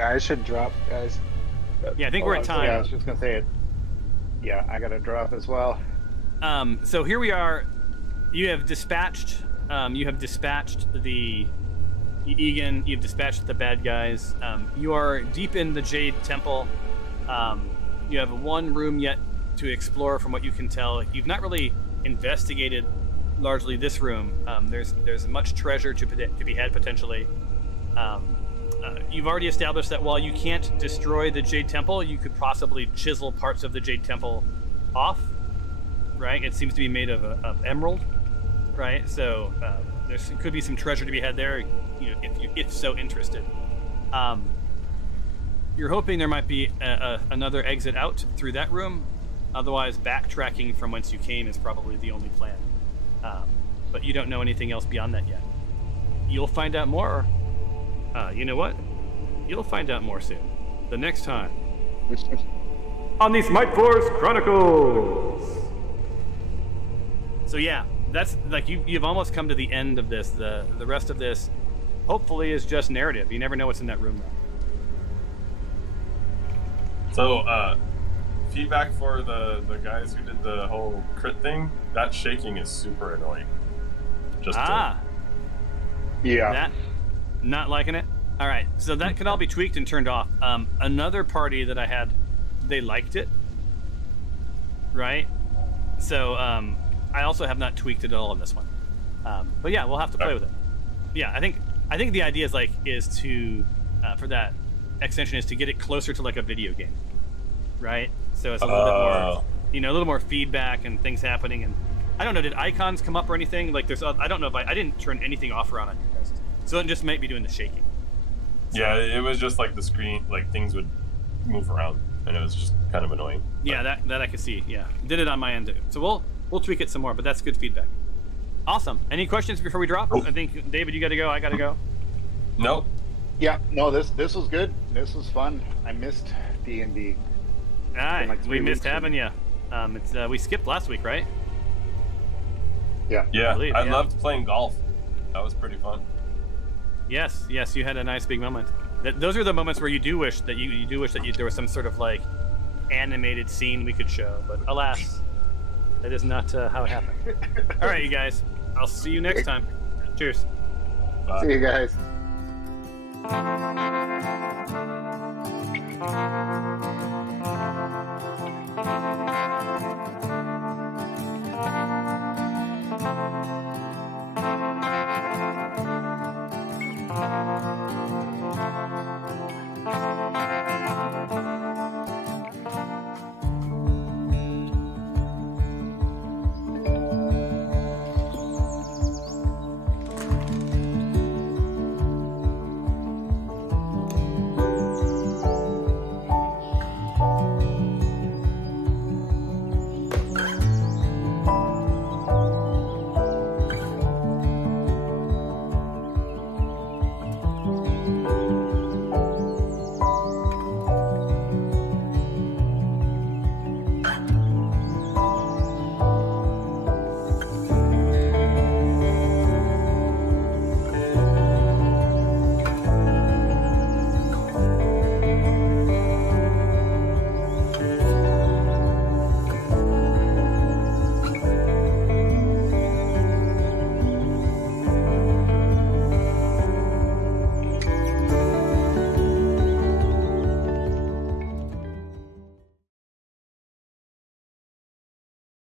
I should drop, guys. Yeah, I think we're at time. Yeah, I was just gonna say it. Yeah, I gotta drop as well. So here we are. You have dispatched. The Igan. You've dispatched the bad guys. You are deep in the Jade Temple. You have one room yet to explore, from what you can tell. You've not really investigated largely this room. There's much treasure to be had potentially. You've already established that while you can't destroy the Jade Temple, you could possibly chisel parts of the Jade Temple off, right? It seems to be made of emerald, right? So there could be some treasure to be had there, if so interested. You're hoping there might be another exit out through that room. Otherwise, backtracking from whence you came is probably the only plan. But you don't know anything else beyond that yet. You'll find out more. You know what? You'll find out more soon. The next time. On the Smite Force Chronicles! So yeah, that's like you've almost come to the end of this. The rest of this, hopefully, is just narrative. You never know what's in that room though. So, feedback for the guys who did the whole crit thing, that shaking is super annoying. Yeah. That, not liking it? Alright, so that could all be tweaked and turned off. Another party that I had, they liked it. Right? So, I also have not tweaked it at all on this one. But yeah, we'll have to play with it. Yeah, I think the idea is to for that extension is to get it closer to like a video game. Right? So it's a little bit more, a little more feedback and things happening. And I don't know, did icons come up or anything? Like I don't know if I didn't turn anything off or on you guys. So it just might be doing the shaking. So, yeah, it was just like the screen, like things would move around, and it was just kind of annoying. Yeah, that I could see. Yeah, did it on my end too. So we'll tweak it some more, but that's good feedback. Awesome. Any questions before we drop? Nope. I think David, you got to go. I got to go. Nope. Yeah, no, this was good. This was fun. I missed D&D. All right, like 3 we missed weeks having you. It's we skipped last week, right? Yeah. Yeah, believe, I yeah. loved playing golf. That was pretty fun. Yes, you had a nice big moment. Those are the moments where you do wish that there was some sort of like animated scene we could show, but alas, that is not how it happened. All right, you guys, I'll see you next time. Cheers. Bye. See you guys.